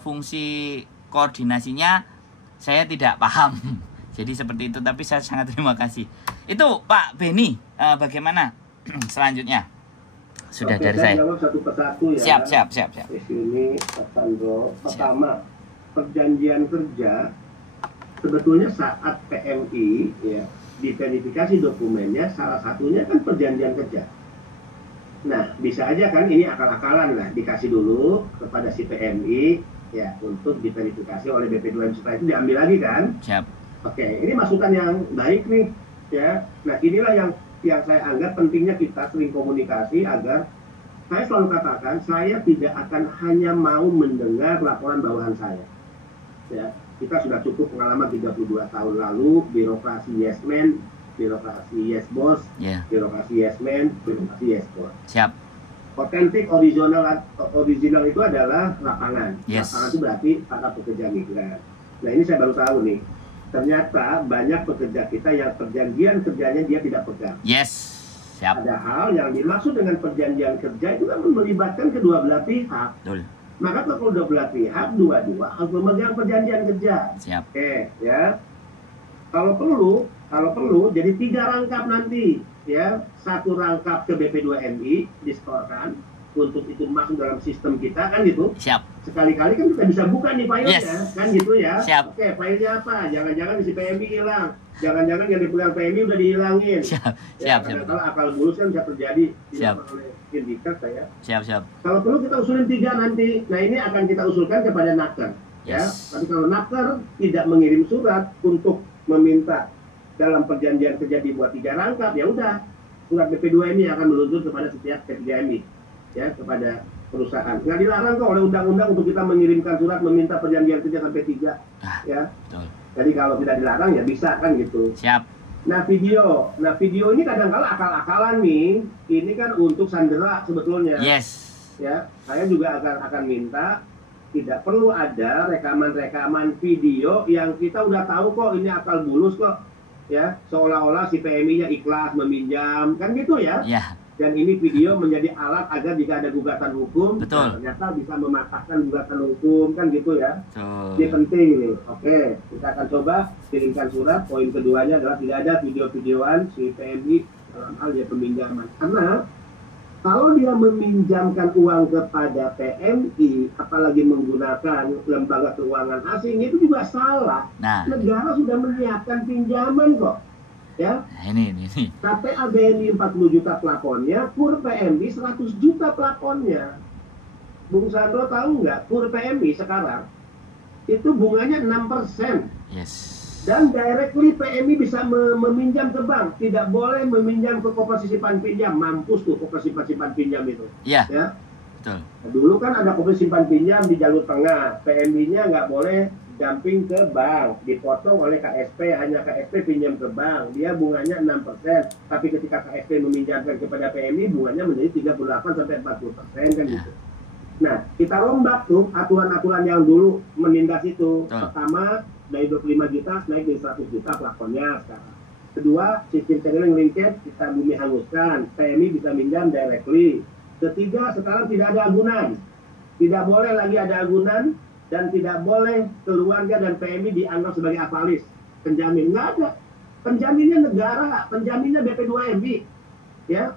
fungsi koordinasinya saya tidak paham. Jadi seperti itu, tapi saya sangat terima kasih. Itu Pak Beni, bagaimana selanjutnya? Sudah. Oke, dari saya jawab satu persatu ya. Siap. Di sini Pak Sandro. Pertama, perjanjian kerja sebetulnya saat PMI ya diverifikasi dokumennya, salah satunya kan perjanjian kerja. Nah, bisa aja kan ini akal-akalan lah, dikasih dulu kepada si PMI ya untuk diverifikasi oleh BP2M, setelah itu diambil lagi kan. Siap. Oke, ini masukan yang baik nih ya. Nah, inilah yang saya anggap pentingnya kita sering komunikasi agar saya selalu katakan saya tidak akan hanya mau mendengar laporan bawahan saya. Ya, kita sudah cukup pengalaman 32 tahun lalu, birokrasi yes man, birokrasi yes boss, birokrasi yes man, birokrasi yes boss. Siap. Otentik original itu adalah lapangan. Yes. Lapangan itu berarti para pekerja migran. Nah ini saya baru tahu nih, ternyata banyak pekerja kita yang perjanjian kerjanya dia tidak pegang. Yes. Siap. Ada hal yang dimaksud dengan perjanjian kerja itu kan melibatkan kedua belah pihak. Betul. Maka kalau kedua belah pihak dua-dua harus memegang perjanjian kerja. Siap. Oke, ya. Kalau perlu jadi 3 rangkap nanti, ya. 1 rangkap ke BP2MI distorkan untuk itu masuk dalam sistem kita kan gitu. Siap. Sekali-kali kan kita bisa buka nih filenya, kan gitu ya. Siap. Oke, filenya apa? Jangan-jangan si PMI hilang. Jangan-jangan yang dipegang PMI udah dihilangin. Siap. Kalau akal bulus kan bisa terjadi oleh sindikat saya. Siap. Kalau perlu kita usulin 3 nanti. Nah ini akan kita usulkan kepada Naker. Ya. Tapi kalau Naker tidak mengirim surat untuk meminta dalam perjanjian kerja dibuat 3 rangkap, ya udah surat BP2MI akan meluncur kepada setiap P3MI, ya, kepada perusahaan. Nggak dilarang kok oleh undang-undang untuk kita mengirimkan surat meminta perjanjian kerja sampai 3, ya. Betul. Jadi kalau tidak dilarang ya bisa kan gitu. Siap. Nah video ini kadang-kala akal-akalan nih. Ini kan untuk sandera sebetulnya. Yes. Ya, saya juga akan minta tidak perlu ada rekaman-rekaman video yang kita udah tahu kok ini akal bulus kok, ya, seolah-olah si PMI-nya ikhlas meminjam, kan gitu ya. Ya. Dan ini video menjadi alat agar jika ada gugatan hukum, Betul. ternyata bisa mematahkan gugatan hukum, kan gitu ya. Betul. Ini penting nih. Oke, kita akan coba kirimkan surat. Poin keduanya adalah tidak ada video-videoan si PMI dalam hal dia peminjaman. Karena kalau dia meminjamkan uang kepada PMI, apalagi menggunakan lembaga keuangan asing, itu juga salah. Nah, Negara sudah menyiapkan pinjaman kok. Ya, nah ini. KTA BNI 40 juta plafonnya, KUR PMI 100 juta plafonnya. Bung Sandro tahu nggak, KUR PMI sekarang itu bunganya 6%. Yes. Dan directly PMI bisa meminjam ke bank, tidak boleh meminjam ke koperasi simpan pinjam. Mampus tuh koperasi simpan pinjam itu. Iya. Ya. Betul. Nah, dulu kan ada koperasi simpan pinjam di jalur tengah, PMI-nya nggak boleh jumping ke bank, dipotong oleh KSP, hanya KSP pinjam ke bank, dia bunganya 6%, tapi ketika KSP meminjamkan kepada PMI, bunganya menjadi 38-40%, kan gitu. Nah, kita rombak tuh aturan-aturan yang dulu menindas itu. Pertama, dari 25 juta naik dari 100 juta plafonnya sekarang. Kedua, sistem channeling linkage kita bumi hanguskan, PMI bisa minjam directly. Ketiga, sekarang tidak ada agunan. Tidak boleh lagi ada agunan, dan tidak boleh keluarga dan PMI dianggap sebagai avalis, penjamin. Nggak ada. Penjaminnya negara, penjaminnya BP2MI. Ya.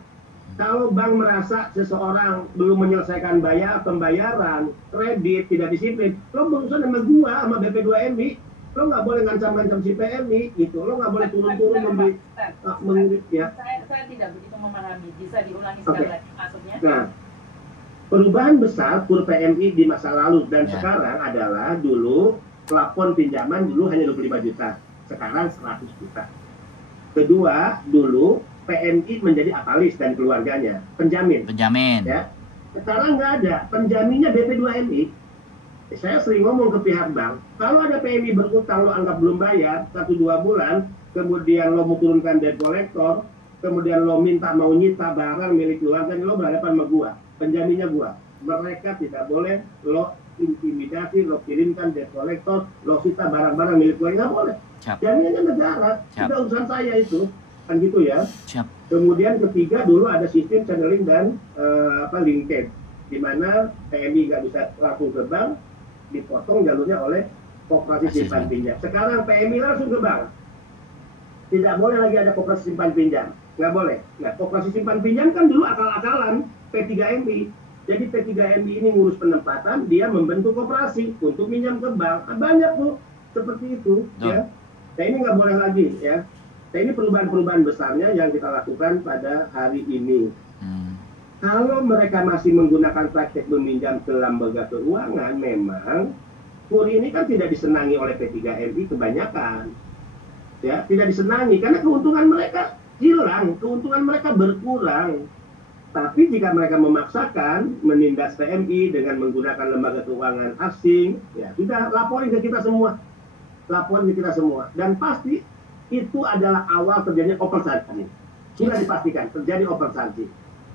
Kalau bank merasa seseorang belum menyelesaikan pembayaran, kredit, tidak disiplin, lo berurusan sama gua, sama BP2MI, lo nggak boleh ngancam-ngancam si PMI, gitu. Lo nggak boleh turun-turun membeli, ya. Saya tidak begitu memahami. Bisa diulangi sekali lagi maksudnya? Nah, perubahan besar KUR PMI di masa lalu dan sekarang adalah dulu plafon pinjaman dulu hanya 25 juta, sekarang 100 juta. Kedua, dulu PMI menjadi avalis dan keluarganya, penjamin. Ya. Sekarang nggak ada, penjaminnya BP2MI. Saya sering ngomong ke pihak bank, kalau ada PMI berutang lo anggap belum bayar 1-2 bulan, kemudian lo mau turunkan debt collector, kemudian lo minta mau nyita barang milik keluarga, lo berhadapan sama gua. Penjaminnya gua. Mereka tidak boleh lo intimidasi, lo kirimkan debt collector, lo sita barang-barang milik keluarga, nggak boleh. Jaminannya negara, tidak urusan saya itu, kan gitu ya. Kemudian ketiga, dulu ada sistem channeling dan linkage, di mana PMI nggak bisa langsung ke bank, dipotong jalurnya oleh koperasi simpan pinjam. Sekarang PMI langsung ke bank, tidak boleh lagi ada koperasi simpan pinjam. Nggak boleh. Nah, koperasi simpan pinjam kan dulu akal-akalan P3MI. Jadi P3MI ini ngurus penempatan, dia membentuk koperasi untuk minjam ke bank. Nah, banyak tuh seperti itu. Ya. Nah, ini nggak boleh lagi ya. Nah, ini perubahan-perubahan besarnya yang kita lakukan pada hari ini. Kalau mereka masih menggunakan praktek meminjam ke lembaga keuangan, memang KUR ini kan tidak disenangi oleh P3MI kebanyakan. Ya, tidak disenangi karena keuntungan mereka hilang, keuntungan mereka berkurang. Tapi jika mereka memaksakan menindas PMI dengan menggunakan lembaga keuangan asing, ya sudah laporin ke kita semua. Laporin ke kita semua. Dan pasti itu adalah awal terjadinya overcharging. Sudah dipastikan terjadi overcharging.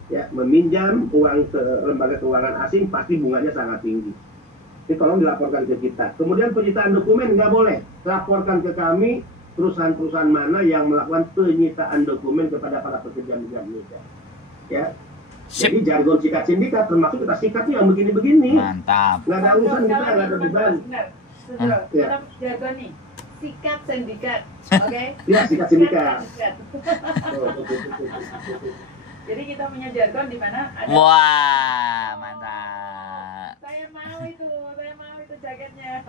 Ya, meminjam uang ke lembaga keuangan asing pasti bunganya sangat tinggi. Jadi tolong dilaporkan ke kita. Kemudian penyitaan dokumen nggak boleh. Laporkan ke kami perusahaan-perusahaan mana yang melakukan penyitaan dokumen kepada para pekerja migran Indonesia. Ya. Jadi jargon sikat sindikat termasuk kita sikat yang begini-begini. Mantap. Nggak ada urusan kita, nggak ada beban. Kita jargon nih. Sikat sindikat. Oke? Ya, sikat sindikat. Jadi kita punya jargon di mana ada. Wah, mantap. Saya mau itu jaketnya.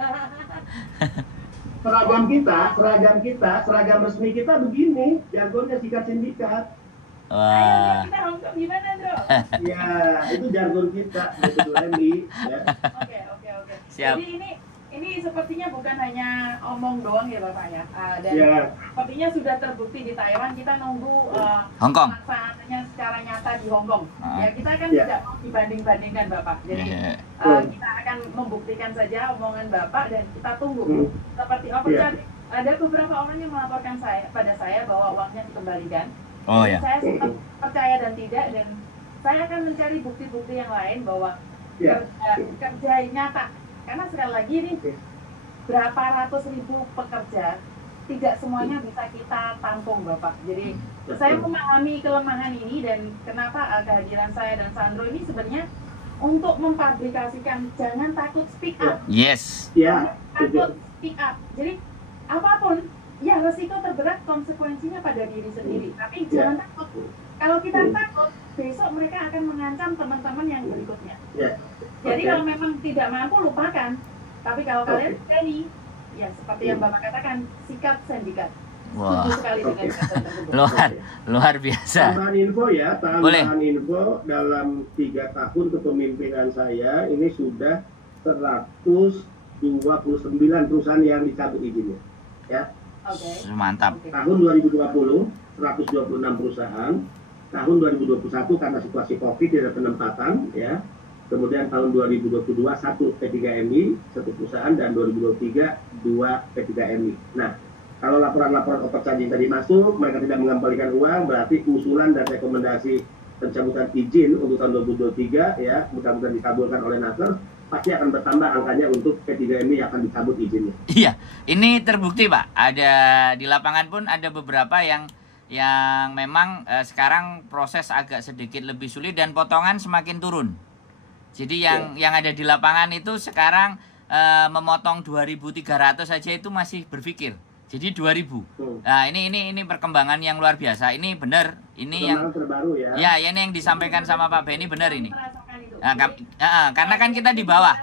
Seragam resmi kita begini, jargonnya sikat sindikat. Wah. Ayo kita Hongkong gimana, Bro? Ya, itu jargon kita, BP2MI. Ya. Oke. Siap. Jadi ini sepertinya bukan hanya omong doang ya Bapak ya. Dan sepertinya sudah terbukti di Taiwan. Kita nunggu Hongkong pelaksanaannya secara nyata di Hongkong. Ya kita kan tidak mau dibanding-bandingkan Bapak. Jadi kita akan membuktikan saja omongan Bapak dan kita tunggu. Seperti apa tadi ada beberapa orang yang melaporkan pada saya bahwa uangnya dikembalikan. Saya tetap percaya dan tidak, dan saya akan mencari bukti-bukti yang lain bahwa kerja nyata Karena sekali lagi nih, berapa ratus ribu pekerja, tidak semuanya bisa kita tampung, Bapak. Jadi saya memahami kelemahan ini dan kenapa kehadiran saya dan Sandro ini sebenarnya untuk mempublikasikan, jangan takut speak up. Yes. Ya. Takut speak up. Jadi apapun, ya resiko terberat konsekuensinya pada diri sendiri. Tapi jangan takut. Kalau kita takut, besok mereka akan mengancam teman-teman yang berikutnya. Jadi kalau memang tidak mampu, lupakan. Tapi kalau kalian berani, ya seperti yang Bapak katakan, sikat sindikat. Wah. Sekali dengan kata tersebut. luar biasa. Tambahan info ya, tambahan info dalam 3 tahun kepemimpinan saya ini sudah 129 perusahaan yang dicabut izinnya. Ya. Oke. Mantap. Tahun 2020 126 perusahaan. Tahun 2021 karena situasi Covid tidak penempatan ya. Kemudian tahun 2022 1 P3MI, 1 perusahaan, dan 2023 2 P3MI. Nah, kalau laporan-laporan overcharging tadi masuk, mereka tidak mengembalikan uang, berarti usulan dan rekomendasi pencabutan izin untuk tahun 2023 ya, mudah-mudahan dikabulkan oleh Naker, pasti akan bertambah angkanya untuk P3MI yang akan dicabut izinnya. Iya, ini terbukti Pak. Ada di lapangan pun ada beberapa yang memang sekarang proses agak sedikit lebih sulit dan potongan semakin turun. Jadi yang ada di lapangan itu sekarang memotong 2.300 saja itu masih berpikir. Jadi 2.000. Nah, ini perkembangan yang luar biasa. Ini benar. Ini yang terbaru ya. Ya, ini yang disampaikan sama Pak Benny benar ini. Nah, karena kan kita di bawah.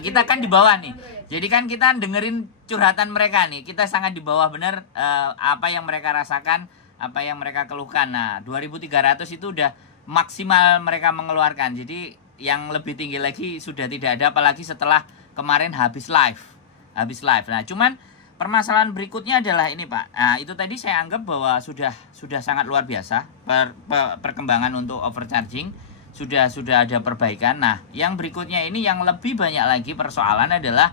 Kita kan di bawah nih. Jadi kan kita dengerin curhatan mereka nih. Kita sangat di bawah benar apa yang mereka rasakan, apa yang mereka keluhkan. Nah, 2.300 itu udah maksimal mereka mengeluarkan. Jadi yang lebih tinggi lagi sudah tidak ada, apalagi setelah kemarin habis live. Nah, cuman permasalahan berikutnya adalah ini Pak. Nah, itu tadi saya anggap bahwa sudah sangat luar biasa perkembangan untuk overcharging. Sudah ada perbaikan. Nah, yang berikutnya ini yang lebih banyak lagi persoalan adalah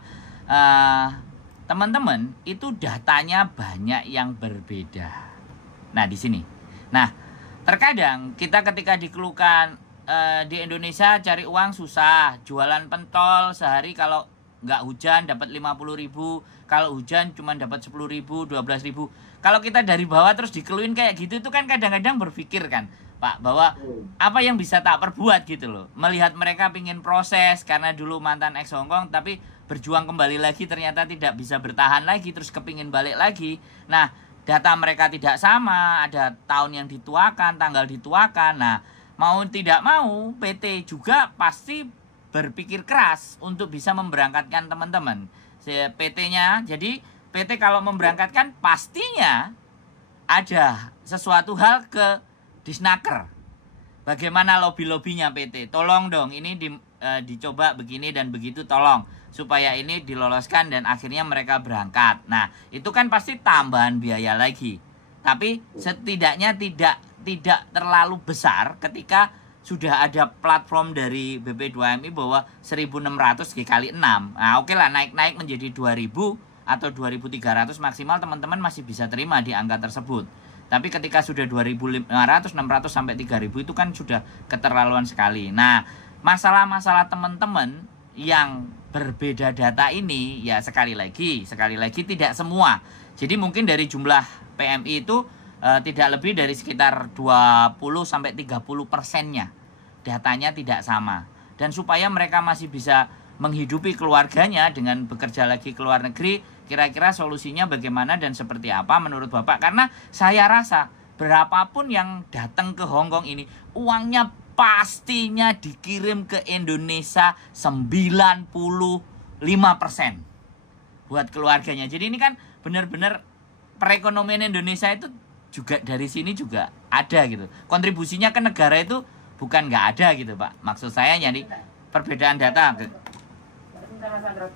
teman-teman itu datanya banyak yang berbeda. Nah, di sini. Nah, terkadang kita ketika dikeluhkan di Indonesia cari uang susah, jualan pentol sehari kalau nggak hujan dapat 50.000, kalau hujan cuma dapat 10.000, 12.000. Kalau kita dari bawah terus dikeluhin kayak gitu itu kan kadang-kadang berpikir kan Pak, bahwa apa yang bisa tak perbuat gitu loh. Melihat mereka pingin proses karena dulu mantan ex Hongkong tapi berjuang kembali lagi ternyata tidak bisa bertahan lagi terus kepingin balik lagi. Nah, data mereka tidak sama, ada tahun yang dituakan, tanggal dituakan. Nah, mau tidak mau PT juga pasti berpikir keras untuk bisa memberangkatkan teman-teman. PT-nya, jadi PT kalau memberangkatkan pastinya ada sesuatu hal ke Disnaker. Bagaimana lobby-lobbynya PT? Tolong dong, ini dicoba begini dan begitu, tolong. Supaya ini diloloskan dan akhirnya mereka berangkat. Nah, itu kan pasti tambahan biaya lagi. Tapi setidaknya tidak terlalu besar ketika sudah ada platform dari BP2MI bahwa 1.600 dikali 6. Nah, oke lah, naik menjadi 2.000 atau 2.300 maksimal teman-teman masih bisa terima di angka tersebut. Tapi ketika sudah 2.500, 600 sampai 3.000 itu kan sudah keterlaluan sekali. Nah, masalah-masalah teman-teman yang berbeda data ini ya sekali lagi tidak semua. Jadi mungkin dari jumlah PMI itu tidak lebih dari sekitar 20 sampai 30%-nya datanya tidak sama. Dan supaya mereka masih bisa menghidupi keluarganya dengan bekerja lagi ke luar negeri, kira-kira solusinya bagaimana dan seperti apa menurut Bapak? Karena saya rasa berapapun yang datang ke Hongkong ini, uangnya pastinya dikirim ke Indonesia 95% buat keluarganya. Jadi ini kan benar-benar perekonomian Indonesia itu juga dari sini juga ada gitu. Kontribusinya ke negara itu bukan nggak ada gitu Pak. Maksud saya jadi perbedaan data. Sebentar Mas Andro,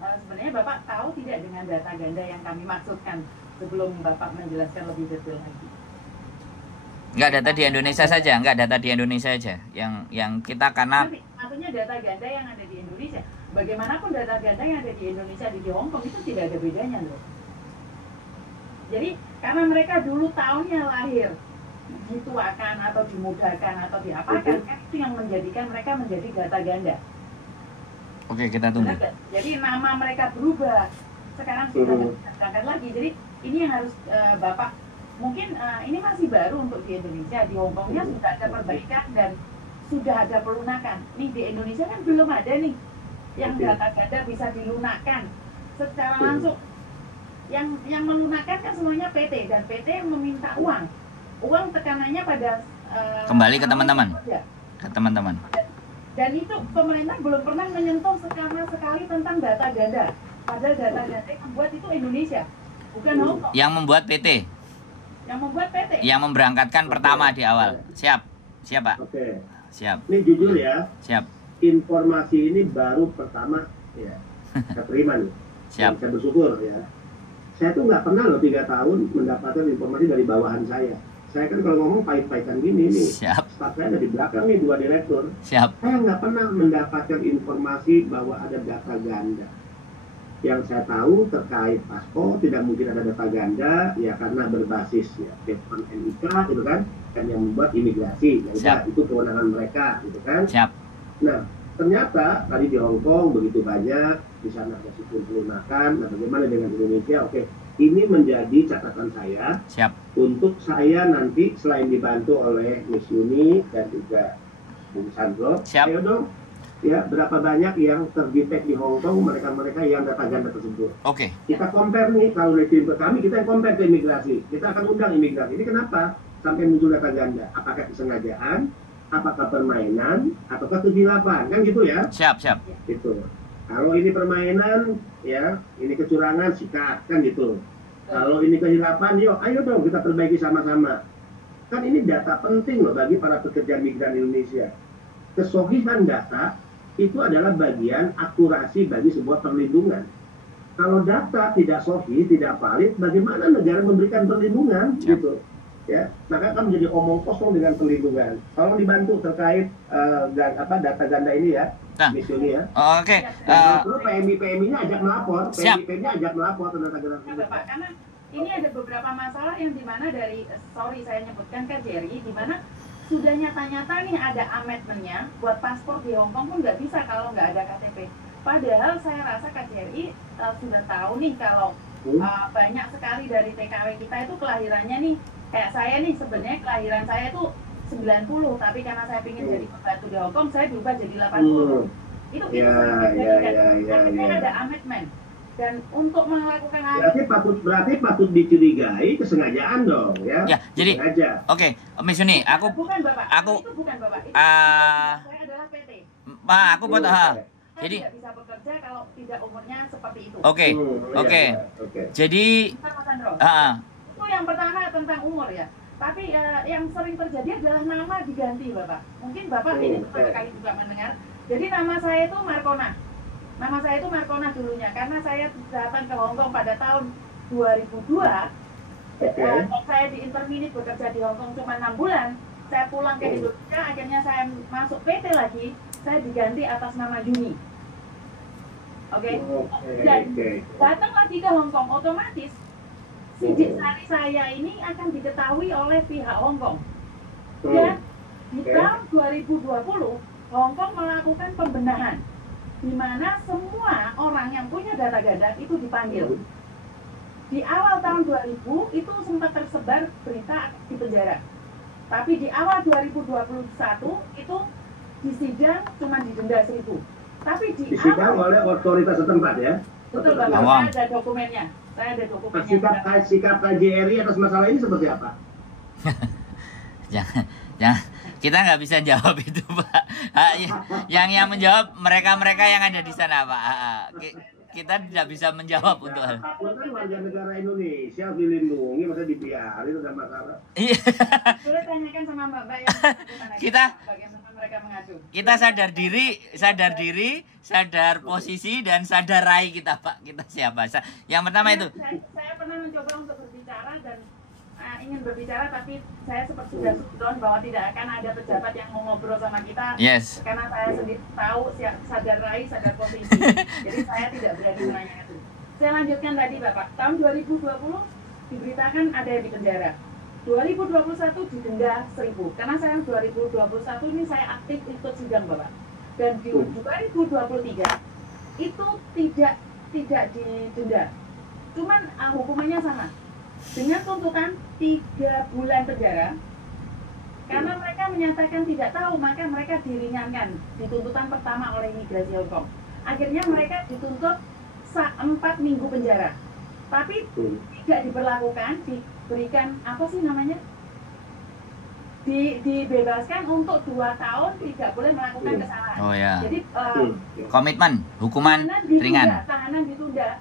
sebenarnya Bapak tahu tidak dengan data ganda yang kami maksudkan sebelum Bapak menjelaskan lebih detail lagi? Nggak data di Indonesia saja, nggak data di Indonesia saja. Yang kita karena maksudnya data ganda yang ada di Indonesia. Bagaimanapun data ganda yang ada di Indonesia di Hongkong itu tidak ada bedanya loh. Jadi karena mereka dulu tahunnya lahir dituakan atau dimudahkan atau diapakan, kan itu yang menjadikan mereka menjadi data ganda. Oke, kita tunggu. Benar nggak? Jadi nama mereka berubah. Sekarang sudah berangkat lagi. Jadi ini yang harus Bapak, mungkin ini masih baru untuk di Indonesia. Di Hong Kongnya sudah ada perbaikan dan sudah ada pelunakan. Nih di Indonesia kan belum ada nih yang data ganda bisa dilunakkan secara langsung. Yang melunakkan kan semuanya PT, dan PT meminta uang. Uang tekanannya pada Kembali ke teman-teman. Ke teman-teman. Dan itu pemerintah belum pernah menyentuh sama sekali tentang data ganda. Padahal data ganda yang membuat itu Indonesia, bukan Hong Kong. Yang membuat PT. Yang membuat PT. Yang memberangkatkan pertama di awal. Siap. Siap, Pak. Oke. Siap. Ini jujur ya. Siap. Informasi ini baru pertama ya saya terima nih. Siap. Dan saya bersyukur ya. Saya tuh nggak pernah loh 3 tahun mendapatkan informasi dari bawahan saya. Saya kan kalau ngomong pahit-pahitan gini nih. Siap. Staf saya ada di belakang nih 2 direktur. Siap. Saya nggak pernah mendapatkan informasi bahwa ada data ganda. Yang saya tahu terkait paspor tidak mungkin ada data ganda ya karena berbasis ya Dewan NIK gitu kan yang membuat imigrasi. Ya itu kewenangan mereka gitu kan. Siap. Nah, ternyata tadi di Hong Kong begitu banyak, di sana ada sistem pelunakan. Nah, bagaimana dengan Indonesia? Oke, ini menjadi catatan saya. Siap. Untuk saya nanti selain dibantu oleh Miss Yuni dan juga Bung Sandro, Siap. ayo dong, ya berapa banyak yang terdetek di Hong Kong mereka-mereka yang data ganda tersebut. Oke. Kita compare nih, kalau di tim kami kita yang compare ke imigrasi. Kita akan undang imigrasi. Ini kenapa sampai muncul data ganda? Apakah kesengajaan? Apakah permainan? Ataukah kegelapan? Kan gitu ya? Siap, siap. Gitu. Kalau ini permainan, ya, ini kecurangan, sikat, kan gitu. Kalau ini kehilapan, yuk, ayo dong kita perbaiki sama-sama. Kan ini data penting loh bagi para pekerja migran Indonesia. Kesohihan data itu adalah bagian akurasi bagi sebuah perlindungan. Kalau data tidak sahih, tidak valid, bagaimana negara memberikan perlindungan? Gitu. Ya, maka akan menjadi omong kosong dengan perlindungan. Tolong dibantu terkait data ganda ini ya, Miss Yuni ya. Oke. Perlu PMI-nya ajak melapor, PMI-nya ajak melapor tentang data ganda. Nah, Bapak, karena ini ada beberapa masalah yang dimana dari, sorry saya nyebutkan KJRI, dimana sudah nyata-nyata nih ada amendment-nya, buat paspor di Hong Kong pun nggak bisa kalau nggak ada KTP. Padahal saya rasa KJRI sudah tahu nih kalau banyak sekali dari TKW kita itu kelahirannya nih, kayak saya nih sebenarnya kelahiran saya itu 90, tapi karena saya ingin jadi pembantu di Hong Kong, saya berubah jadi 80. Itu ada amendment. Dan untuk melakukan berarti patut dicurigai kesengajaan dong ya. Ya, jadi oke, Miss Yuni, itu bukan Bapak. Itu saya adalah PT. Pak, aku buat saya tidak bisa bekerja kalau tidak umurnya seperti itu. Oke. Jadi Mas Sandro. Itu yang pertama tentang umur ya. Tapi yang sering terjadi adalah nama diganti, Bapak. Mungkin Bapak ini pertama kali juga mendengar. Jadi nama saya itu Markona. Nama saya itu Markona dulunya, karena saya datang ke Hong Kong pada tahun 2002. Saya di interminit bekerja di Hong Kong cuma 6 bulan. Saya pulang ke Indonesia, akhirnya saya masuk PT lagi. Saya diganti atas nama Yuni. Oke. Dan datang lagi ke Hong Kong, otomatis sidik sari saya ini akan diketahui oleh pihak Hong Kong. Dan di tahun 2020, Hong Kong melakukan pembenahan, di mana semua orang yang punya data ganda itu dipanggil. Di awal tahun 2000 itu sempat tersebar berita di penjara. Tapi di awal 2021 itu disidang cuma didenda 1.000. Tapi disidang oleh otoritas setempat ya. Betul Bapak, saya ada dokumennya. Sikap KJRI atas masalah ini seperti apa? Jangan. Kita nggak bisa jawab itu, Pak. Yang menjawab mereka yang ada di sana, Pak. Kita tidak bisa menjawab untuk hal. Kan warga negara Indonesia dilindungi, masa dibiarin itu ada masalah. Iya. Boleh tanyakan sama Mbak yang bagaimana mereka mengadu. Kita sadar diri, sadar posisi dan sadar rai kita, Pak. Kita siapa? Yang pertama itu. Saya pernah mencoba untuk berbicara dan ingin berbicara, tapi saya seperti sudah down bahwa tidak akan ada pejabat yang mau ngobrol sama kita. Yes. Karena saya sendiri tahu, sadar rai, sadar posisi. Jadi saya tidak berani menanya itu. Saya lanjutkan tadi Bapak, tahun 2020 diberitakan ada yang di penjara. 2021 didenda 1.000. Karena saya 2021 ini saya aktif ikut sidang Bapak. Dan di 2023 itu tidak didenda, cuman hukumannya sama dengan tuntutan 3 bulan penjara. Karena mereka menyatakan tidak tahu, maka mereka diringankan di tuntutan pertama oleh imigrasi Hong Kong. Akhirnya mereka dituntut 4 minggu penjara, tapi tidak diberlakukan, diberikan apa sih namanya, dibebaskan untuk 2 tahun tidak boleh melakukan kesalahan. Oh ya. Jadi komitmen hukuman ringan. Tahanan ditunda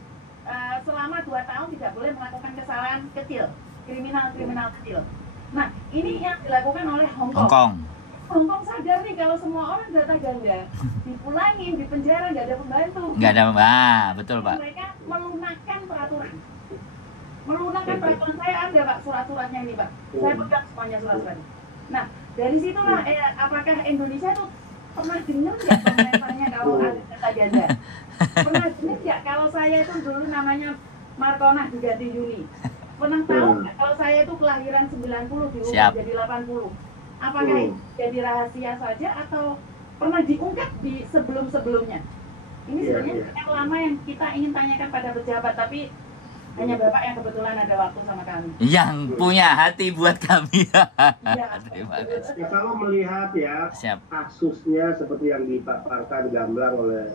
selama 2 tahun tidak boleh melakukan kesalahan kecil, kriminal kecil. Nah, ini yang dilakukan oleh Hong Kong. Hong Kong sadar nih kalau semua orang data ganda, dipulangin, di penjara, nggak ada pembantu. Nggak ada, betul Pak. Mereka melunakkan peraturan. Melunakkan peraturan, saya ada Pak surat-suratnya ini Pak. Saya pegang semuanya surat-suratnya. Nah, dari situlah apakah Indonesia tuh pernah dengar nggak pemerintahnya kalau ada data ganda? Pernah dengar nggak kalau saya itu dulu namanya Markona diganti Yuni? Pernah tahu nggak kalau saya itu kelahiran 90 diubah jadi 80? Apakah itu jadi rahasia saja atau pernah diungkap di sebelum-sebelumnya? Ini sebenarnya yang lama yang kita ingin tanyakan pada pejabat, tapi hanya Bapak yang kebetulan ada waktu sama kami. Yang punya hati buat kami. Ya, terima kasih. Ya, kalau melihat ya kasusnya seperti yang dipaparkan gamblang oleh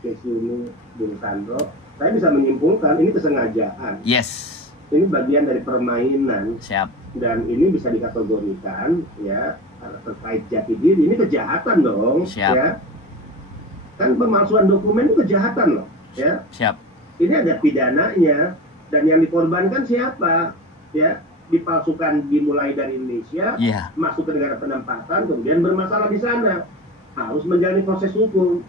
Miss Yuni Bung Sandro, saya bisa menyimpulkan ini kesengajaan. Yes. Ini bagian dari permainan. Siap. Dan ini bisa dikategorikan ya terkait jati diri, ini kejahatan dong. Siap. Ya. Kan pemalsuan dokumen itu kejahatan loh, ya. Siap. Ini ada pidananya dan yang dikorbankan siapa? Ya, dipalsukan dimulai dari Indonesia, masuk ke negara penempatan, kemudian bermasalah di sana. Harus menjalani proses hukum.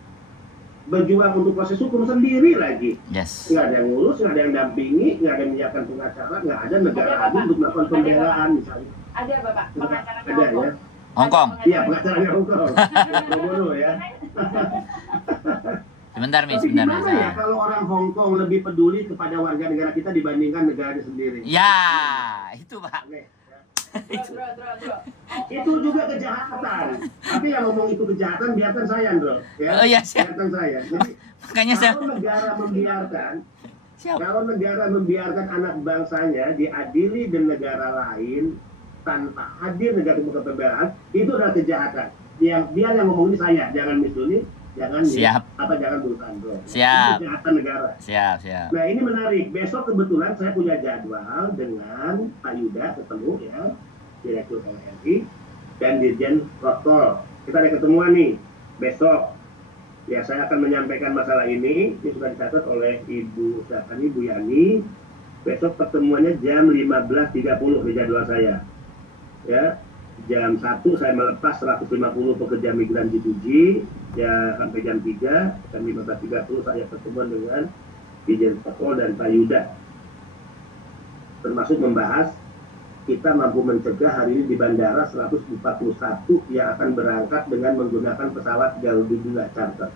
Berjuang untuk proses hukum sendiri lagi. Yes. Nggak ada yang ngurus, nggak ada yang dampingi, nggak ada yang menyiapkan pengacara, nggak ada negara adil untuk melakukan pembelaan misalnya. Ada Bapak, pengacaranya ada ya. Hong Kong. Iya, pengacaranya Hong Kong. Bono ya. Sebentar, Miss. Tapi Sebentar, gimana ya kalau orang Hong Kong lebih peduli kepada warga negara kita dibandingkan negaranya sendiri? Ya, itu Pak. Itu juga kejahatan. Tapi yang ngomong itu kejahatan biarkan saya, Bro. Ya. Oh iya, siap. Biarkan saya. Jadi makanya kalau negara membiarkan anak bangsanya diadili di negara lain tanpa hadir negara pembelaan, itu adalah kejahatan. Dia yang ngomong ini saya, jangan Miss Yuni, jangan jangan Bung Sandro. Siap. Itu kejahatan negara. Siap. Nah, ini menarik. Besok kebetulan saya punya jadwal dengan Pak Yuda ketemu ya, Direktur TNI dan Dirjen Protokol. Kita ada ketemuan nih besok. Ya, saya akan menyampaikan masalah ini. Ini sudah dicatat oleh Ibu Yani. Besok pertemuannya jam 15.30 di jadwal saya. Ya, jam 1 saya melepas 150 pekerja migran G2G ya sampai jam 3, jam 15.30 saya pertemuan dengan Dirjen Protokol dan Pak Yuda, termasuk membahas kita mampu mencegah hari ini di bandara 141 yang akan berangkat dengan menggunakan pesawat Garuda charter.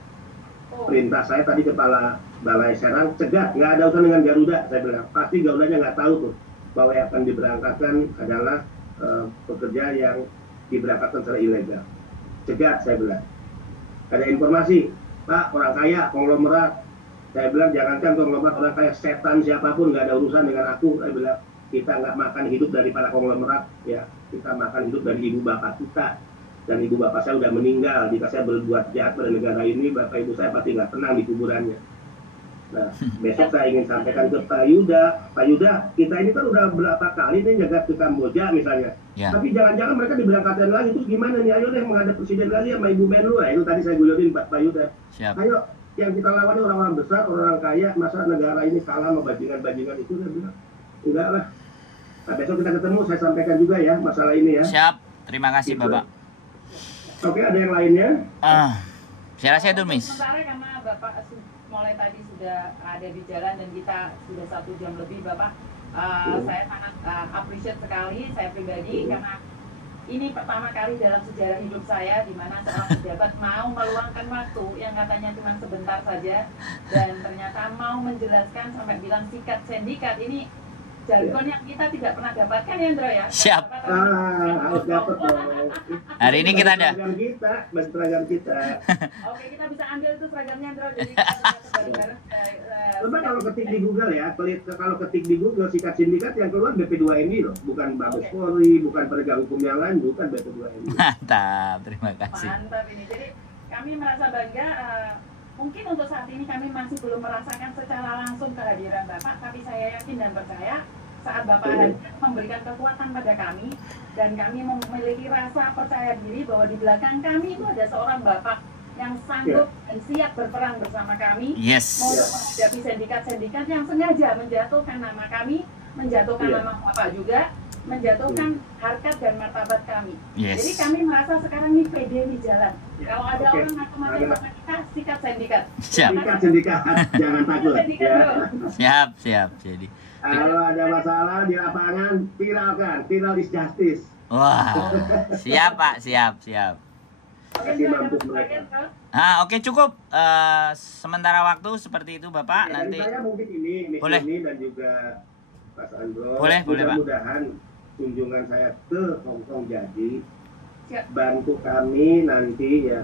Perintah saya tadi Kepala Balai Serang, cegah, nggak ada urusan dengan Garuda, saya bilang pasti Garudanya nggak tahu tuh bahwa yang akan diberangkatkan adalah pekerja yang diberangkatkan secara ilegal. Cegat, saya bilang. Ada informasi, Pak, orang kaya, konglomerat. Saya bilang, jangankan konglomerat, orang kaya, setan siapapun, nggak ada urusan dengan aku. Saya bilang, kita nggak makan hidup dari para konglomerat, ya. Kita makan hidup dari ibu bapak kita. Dan ibu bapak saya udah meninggal. Jika saya berbuat jahat pada negara ini, bapak ibu saya pasti nggak tenang di kuburannya. Nah, besok saya ingin sampaikan ke Pak Yuda, kita ini kan udah berapa kali nih jaga ke Kamboja misalnya. Tapi jangan-jangan mereka diberangkatkan lagi, terus gimana nih? Ayo deh menghadap presiden lagi sama Ibu Menlu. Itu tadi saya guyonin Pak Yuda. Ayo, yang kita lawan ini orang-orang besar, orang kaya, masa negara ini kalah sama bajingan-bajingan itu? Saya bilang, enggak lah. Nah, besok kita ketemu, saya sampaikan juga ya masalah ini ya. Siap, terima kasih gitu. Bapak. Oke, ada yang lainnya? Saya rasa itu, Miss. Sementara karena Bapak mulai tadi sudah ada di jalan dan kita sudah 1 jam lebih, Bapak. Saya sangat appreciate sekali, saya pribadi, karena ini pertama kali dalam sejarah hidup saya di mana seorang pejabat mau meluangkan waktu yang katanya cuma sebentar saja dan ternyata mau menjelaskan sampai bilang sikat sindikat. Ini jargon yang kita tidak pernah dapatkan ya, Ndro ya. Siap. Harus dapat dong. Hari ini kita ada. Seragam kita. Oke, kita bisa ambil itu seragamnya, Ndro. Jadi kita bisa bareng-bareng. Coba kalau ketik di Google ya, kalau ketik di Google sikat sindikat yang keluar BP2MI loh, bukan Mabes Polri, bukan penegak hukum yang lain, bukan BP2MI. Mantap, terima kasih. Mantap ini. Jadi kami merasa bangga. Mungkin untuk saat ini kami masih belum merasakan secara langsung kehadiran Bapak, tapi saya yakin dan percaya saat Bapak hadir memberikan kekuatan pada kami, dan kami memiliki rasa percaya diri bahwa di belakang kami itu ada seorang Bapak yang sanggup dan siap berperang bersama kami, Yes. menghadapi sindikat-sindikat yang sengaja menjatuhkan nama kami, menjatuhkan nama Bapak juga, menjatuhkan harkat dan martabat kami. Yes. Jadi kami merasa sekarang ini pede di jalan. Kalau ada orang macam-macam sama kita, sikat sindikat. Siap. Sindikat, jangan takut. Sindikat, Ya. Bro. Siap. Jadi, Kalau ada masalah di lapangan, viralkan. Viral is justice. wah, siap Pak, siap. Kasih mampu mereka. Oke, cukup. Sementara waktu seperti itu Bapak. Dan Nanti saya mungkin ini, Boleh. ini dan juga Mas Andro. Boleh, Pak. Mudah-mudahan kunjungan saya ke Hong Kong jadi Siap. bantu kami nanti ya.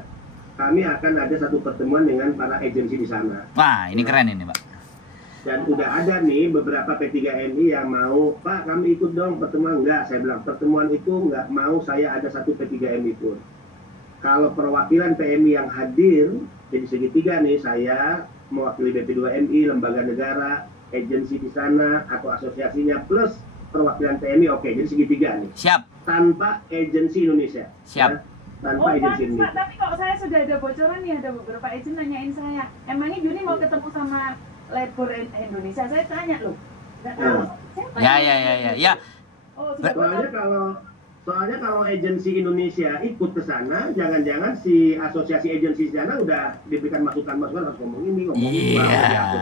Kami akan ada satu pertemuan dengan para agensi di sana. Wah, ini keren ini Pak. Dan udah ada nih beberapa P3MI yang mau, Pak kami ikut dong pertemuan. Enggak, saya bilang pertemuan itu enggak mau saya ada satu P3MI pun. Kalau perwakilan PMI yang hadir, jadi segitiga nih, saya mewakili BP2MI, lembaga negara, agensi di sana, atau asosiasinya, plus perwakilan PMI, oke, jadi segitiga nih. Siap. Tanpa agensi Indonesia. Siap. Ya, tanpa agensi Pak, Indonesia. tapi kok saya sudah ada bocoran nih, ada beberapa agen nanyain saya, emangnya Juni mau ketemu sama Labor Indonesia? Saya tanya loh. Nggak tahu. Siapa yang- Ya. Oh, sudah bocoran. Soalnya kalau agensi Indonesia ikut ke sana, jangan-jangan si asosiasi agensi di sana udah diberikan masukan harus ngomong ini, ngomong itu. Iya.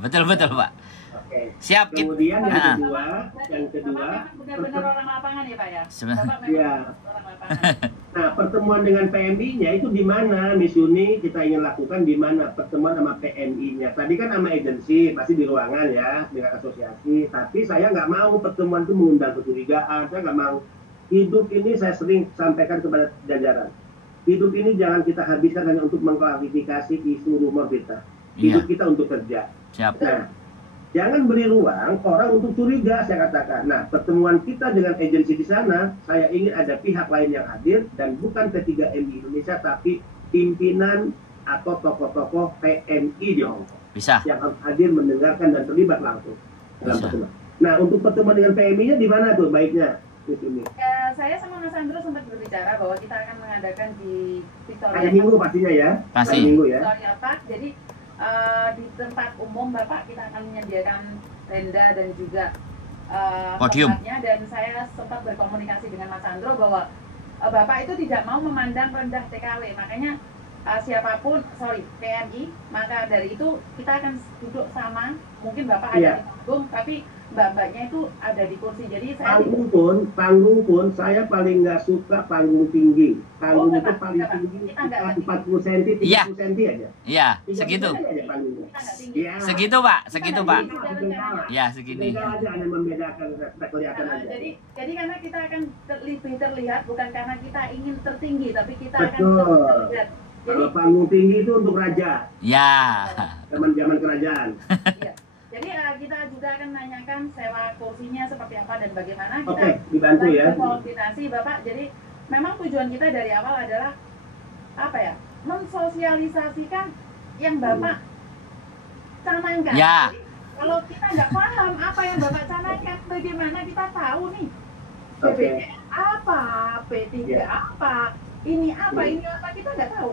Betul Pak. Oke. Siap. Kemudian yang Ah. kedua, Bapak memang benar-benar orang lapangan ya Pak ya? Sebenarnya. Bapak memang Iya. orang lapangan. Nah, pertemuan dengan PMI-nya itu di mana, Miss Yuni, kita ingin lakukan di mana pertemuan sama PMI-nya. Tadi kan sama agensi, pasti di ruangan ya, dengan asosiasi. Tapi saya nggak mau pertemuan itu mengundang kecurigaan, saya nggak mau. Hidup ini saya sering sampaikan kepada jajaran. Hidup ini jangan kita habiskan hanya untuk mengklarifikasi isu rumor kita. Hidup kita untuk kerja. Siap. Nah, jangan beri ruang orang untuk curiga, saya katakan. Nah, pertemuan kita dengan agensi di sana, saya ingin ada pihak lain yang hadir, dan bukan P3MI Indonesia, tapi pimpinan atau tokoh-tokoh PMI di Hong Kong. Bisa. Yang harus hadir mendengarkan dan terlibat langsung dalam Bisa. pertemuan. Nah, untuk pertemuan dengan PMI-nya di mana tuh baiknya? Di sini. Saya sama Mas Andro sempat berbicara bahwa kita akan mengadakan di Victoria Hari Minggu pastinya ya. Pasti. Hari Minggu ya. Victoria Park. Jadi di tempat umum Bapak kita akan menyediakan tenda dan juga Podium. tempatnya, dan saya sempat berkomunikasi dengan Mas Andro bahwa Bapak itu tidak mau memandang rendah TKW, makanya siapapun, PMI, maka dari itu kita akan duduk sama, mungkin Bapak ada Iya. di panggung, tapi mbak-mbaknya itu ada di kursi, jadi saya Panggung pun saya paling nggak suka panggung tinggi. Panggung itu enggak, paling enggak, tinggi kita enggak. 40 cm, 30 Iya. cm aja. Iya, 30 segitu. cm aja panggungnya. kita nggak tinggi. Iya. Segitu Pak, segitu Pak. Jengkal. Ya, segini. Jengkal aja yang membedakan, kita kelihatan aja. Jadi karena kita akan lebih terlihat, bukan karena kita ingin tertinggi, tapi kita akan Betul. lebih terlihat. Jadi Kalau panggung tinggi itu untuk raja, Ya. zaman kerajaan. iya. Jadi kita juga akan menanyakan sewa kursinya seperti apa dan bagaimana. Kita Oke, dibantu lagi ya. berkoordinasi Bapak. Jadi memang tujuan kita dari awal adalah apa ya? Mensosialisasikan yang Bapak canangkan. Ya. Jadi, kalau kita nggak paham apa yang Bapak canangkan, bagaimana kita tahu nih? Oke. BBM apa, P3 Ya. apa, ini apa, ini apa, kita nggak tahu.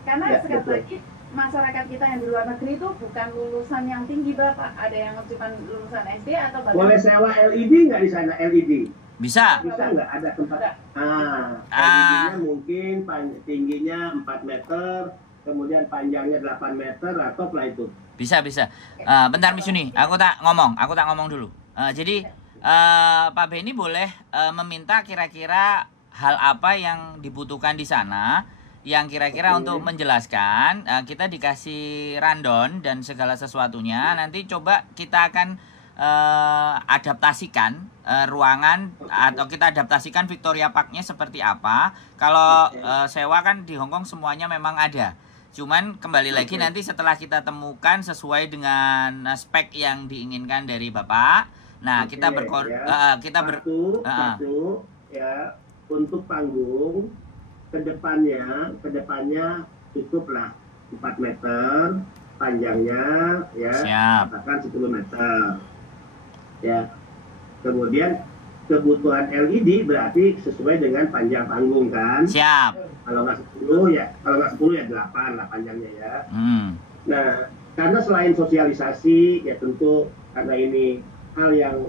Karena Ya, sekali betul. lagi masyarakat kita yang di luar negeri itu bukan lulusan yang tinggi Bapak, ada yang cuma lulusan SD atau Boleh sewa LED nggak di sana? LED Bisa. bisa nggak ada tempat? Ada. LED-nya mungkin tingginya 4 meter, kemudian panjangnya 8 meter, atau lah itu. Bisa. Bentar Miss Yuni, aku tak ngomong dulu. Jadi Pak Benny boleh meminta kira-kira hal apa yang dibutuhkan di sana, yang kira-kira Oke. untuk menjelaskan. Kita dikasih rundown dan segala sesuatunya. Nanti coba kita akan adaptasikan ruangan atau kita adaptasikan Victoria Park-nya seperti apa. Kalau sewa kan di Hong Kong semuanya memang ada. Cuman kembali lagi nanti setelah kita temukan sesuai dengan spek yang diinginkan dari Bapak. Nah, kita satu ya, untuk panggung kedepannya cukuplah 4 meter panjangnya ya. Siap. Katakan 10 meter. Ya. Kemudian kebutuhan LED berarti sesuai dengan panjang panggung kan? Siap. Kalau nggak 10 ya 8 lah panjangnya ya. Nah, karena selain sosialisasi ya tentu karena ini hal yang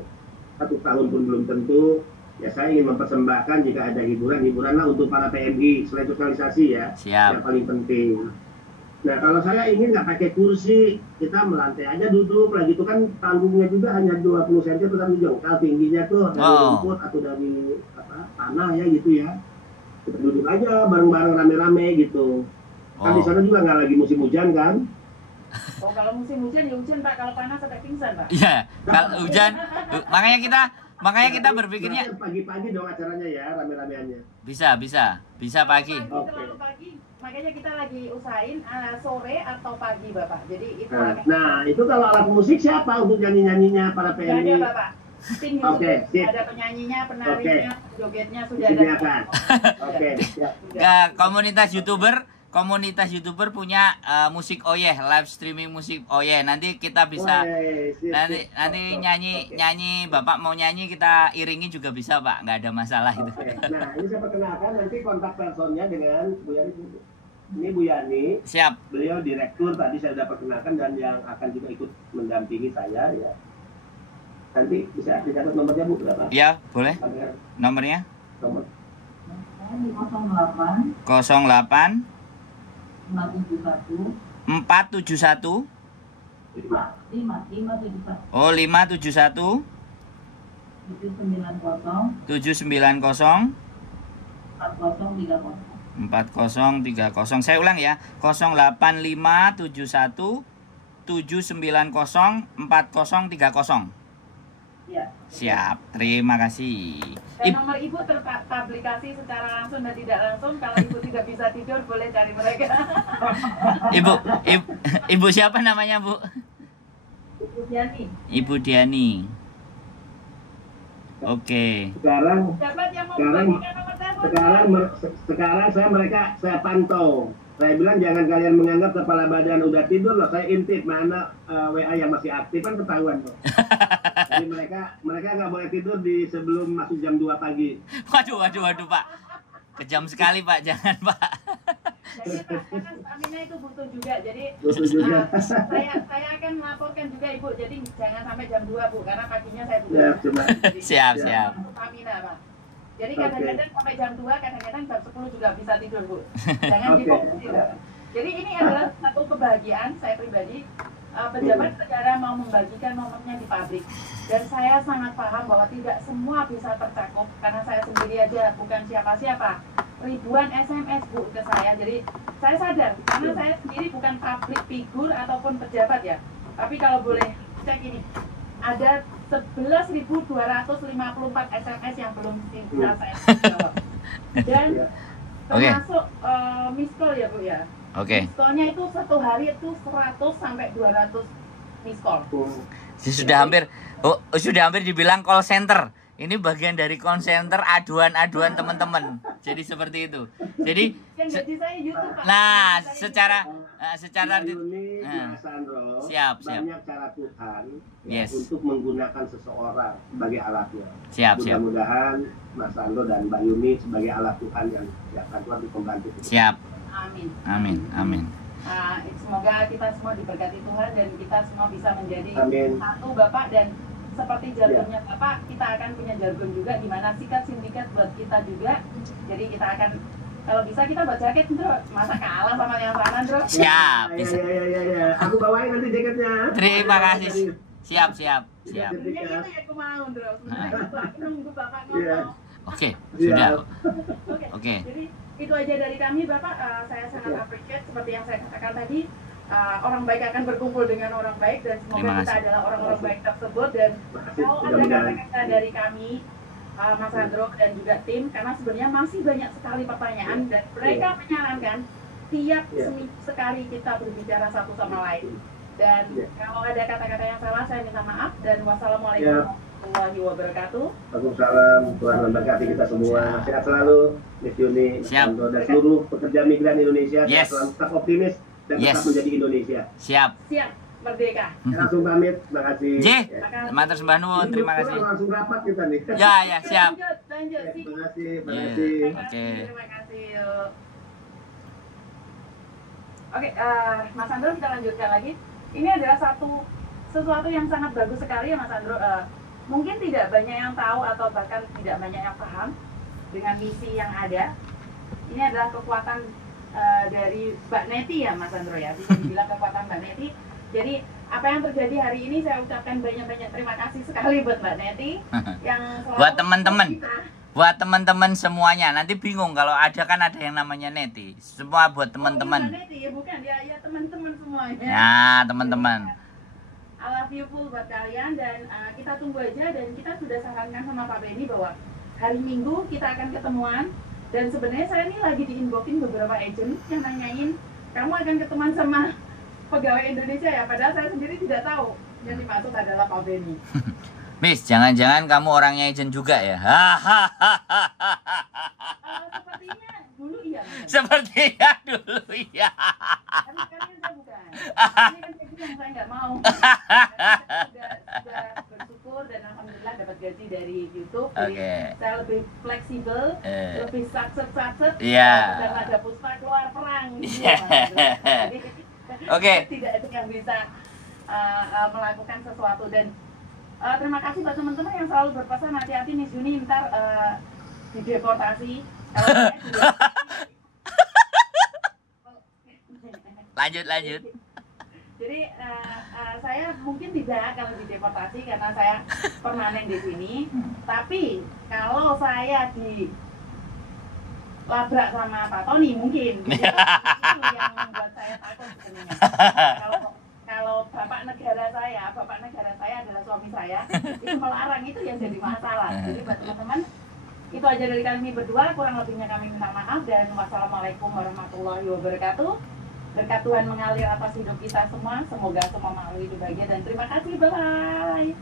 1 tahun pun belum tentu, ya saya ingin mempersembahkan jika ada hiburan lah untuk para PMI selain sosialisasi ya. Siap. Yang paling penting. Nah, kalau saya ingin nggak pakai kursi, kita melantai aja duduk, lagi itu kan panggungnya juga hanya 20 cm tapi jengkal tingginya tuh dari rumput atau dari tanah ya gitu ya. Kita duduk aja bareng-bareng rame-rame gitu. Kan di sana juga nggak lagi musim hujan kan? Oh, kalau musim hujan ya hujan Pak, kalau panas sampai pingsan Pak. Iya, kalau hujan makanya kita berpikirnya pagi-pagi dong acaranya ya, rame-rameannya. Bisa pagi. Terlalu pagi. Makanya kita lagi usahain sore atau pagi Bapak. Jadi itu nah, itu kalau alat musik siapa untuk nyanyi-nyanyinya para PMI? Ada Bapak. Tim sip. ada penyanyinya, penarinya, jogetnya sudah ada. Oke, siap. Komunitas YouTuber punya musik Oyeh, live streaming musik Oyeh. Nanti kita bisa nanti nyanyi Bapak mau nyanyi kita iringi juga bisa Pak, nggak ada masalah itu. Nah, ini saya perkenalkan nanti kontak personnya dengan Bu Yani. Ini Bu Yani. Siap. Beliau direktur tadi saya sudah perkenalkan dan yang akan juga ikut mendampingi saya ya. Nanti bisa dicatat nomornya Bu berapa? Ya, boleh. Nomornya? Nomor 08 471 Oh 571 790 4030. Saya ulang ya. 08571 790 4030. Ya. Siap, terima kasih. Dan nomor Ibu terpublikasi secara langsung dan tidak langsung. Kalau Ibu tidak bisa tidur, boleh cari mereka. Ibu siapa namanya Bu? Ibu Diani. Ibu Diani. Oke. Sekarang saya pantau. Saya bilang jangan kalian menganggap kepala badan udah tidur loh. Saya intip mana WA yang masih aktif kan ketahuan loh. Jadi mereka nggak boleh tidur di sebelum masuk jam 2 pagi. Waduh Pak. Kejam sekali Pak, jangan Pak. Jadi Pak, karena stamina itu butuh juga. Jadi saya akan melaporkan juga Ibu. Jadi jangan sampai jam 2 Bu, karena paginya saya butuh. Siap. Stamina Pak. Jadi kadang-kadang sampai jam 2, kadang-kadang jam 10 juga bisa tidur Bu. Jangan difokus. Jadi ini adalah satu kebahagiaan saya pribadi. Pejabat negara mau membagikan nomornya di pabrik, dan saya sangat paham bahwa tidak semua bisa tercakup karena saya sendiri aja bukan siapa-siapa, ribuan SMS Bu ke saya. Jadi saya sadar karena saya sendiri bukan public figure ataupun pejabat ya, tapi kalau boleh cek ini ada 11.254 SMS yang belum bisa saya jawab, dan termasuk miss call ya Bu ya. Oke. Miss call-nya itu satu hari itu 100 sampai 200 miss call. Sudah hampir dibilang call center. Ini bagian dari call center aduan-aduan teman-teman. Jadi seperti itu. Jadi saya YouTube, Pak. Nah, secara siap. Banyak cara Tuhan Yes. untuk menggunakan seseorang sebagai alatnya. Siap. Mudah-mudahan Mas Andro dan Mbak Yuni sebagai alat Tuhan yang akan Tuhan membantu. Siap. Amin. Semoga kita semua diberkati Tuhan dan kita semua bisa menjadi satu Bapak, dan seperti jargonnya Bapak, kita akan punya jargon juga di mana sikat sindikat buat kita juga. Jadi kita akan, kalau bisa kita buat jaket Bro, masa kalah sama yang sana Bro? Siap. Ya. Aku bawain nanti jaketnya. Terima kasih. Siap. Sebenarnya gitu ya aku mau Bro. Sebenarnya aku nunggu Bapak ngomong. Oke, sudah. Oke. Jadi itu aja dari kami Bapak, saya sangat appreciate seperti yang saya katakan tadi. orang baik akan berkumpul dengan orang baik, dan semoga kita adalah orang-orang baik tersebut. Dan kalau ada kata-kata dari kami, Mas Andro dan juga tim, karena sebenarnya masih banyak sekali pertanyaan dan mereka menyarankan tiap seminggu sekali kita berbicara satu sama lain. Dan kalau ada kata-kata yang salah, saya minta maaf, dan wassalamualaikum warahmatullahi wabarakatuh. Waalaikumsalam, Tuhan memberkati kita semua. Sehat selalu, Miss Yuni, dan seluruh pekerja migran Indonesia. Selalu tetap optimis dan tetap menjadi Indonesia. Siap. Merdeka. Langsung pamit, terima kasih. Matur sembah nuwun, terima kasih. Langsung rapat kita nih. Ya, siap. Lanjut. Terima kasih. Oke. Terima kasih. Oke, Mas Andro, kita lanjutkan lagi. Ini adalah sesuatu yang sangat bagus sekali ya, Mas Andro. Mungkin tidak banyak yang tahu atau bahkan tidak banyak yang paham dengan misi yang ada. Ini adalah kekuatan dari Mbak Neti ya, Mas Andro ya. Bisa dibilang kekuatan Mbak Neti. Jadi apa yang terjadi hari ini, saya ucapkan banyak-banyak terima kasih sekali buat Mbak Neti yang buat teman-teman. Buat teman-teman semuanya, nanti bingung kalau ada yang namanya Neti. Semua buat teman-teman. Neti ya, bukan ya teman-teman semuanya. Ya, teman-teman. I love you full buat kalian, dan kita tunggu aja, dan kita sudah sarankan sama Pak Benny bahwa hari Minggu kita akan ketemuan. Dan sebenarnya saya ini lagi diinboxin beberapa agent yang nanyain, kamu akan ketemuan sama pegawai Indonesia ya, padahal saya sendiri tidak tahu yang dimaksud adalah Pak Benny. Miss, jangan-jangan kamu orangnya agent juga ya? Sepertinya dulu iya. Sepertinya dulu iya. Tapi sekarang saya bukan. Ini kan gaji yang saya nggak mau. Sudah bersyukur dan alhamdulillah dapat gaji dari YouTube. Jadi saya lebih fleksibel, lebih satset. Dan ada Puspa keluar perang. Tidak ada yang bisa melakukan sesuatu. Dan terima kasih buat teman-teman yang selalu berpesan, hati-hati Miss Yuni ntar dideportasi. Lanjut. Jadi saya mungkin tidak kalau dideportasi karena saya permanen di sini. Tapi kalau saya dilabrak sama Pak Tony mungkin itu yang membuat saya takut sebenarnya. Kalau bapak negara saya adalah suami saya, itu melarang, itu yang jadi masalah. Jadi buat teman-teman, itu aja dari kami berdua, kurang lebihnya kami minta maaf, dan wassalamualaikum warahmatullahi wabarakatuh. Berkat Tuhan mengalir atas hidup kita semua, semoga semua makhluk hidup bahagia, dan terima kasih, bye-bye.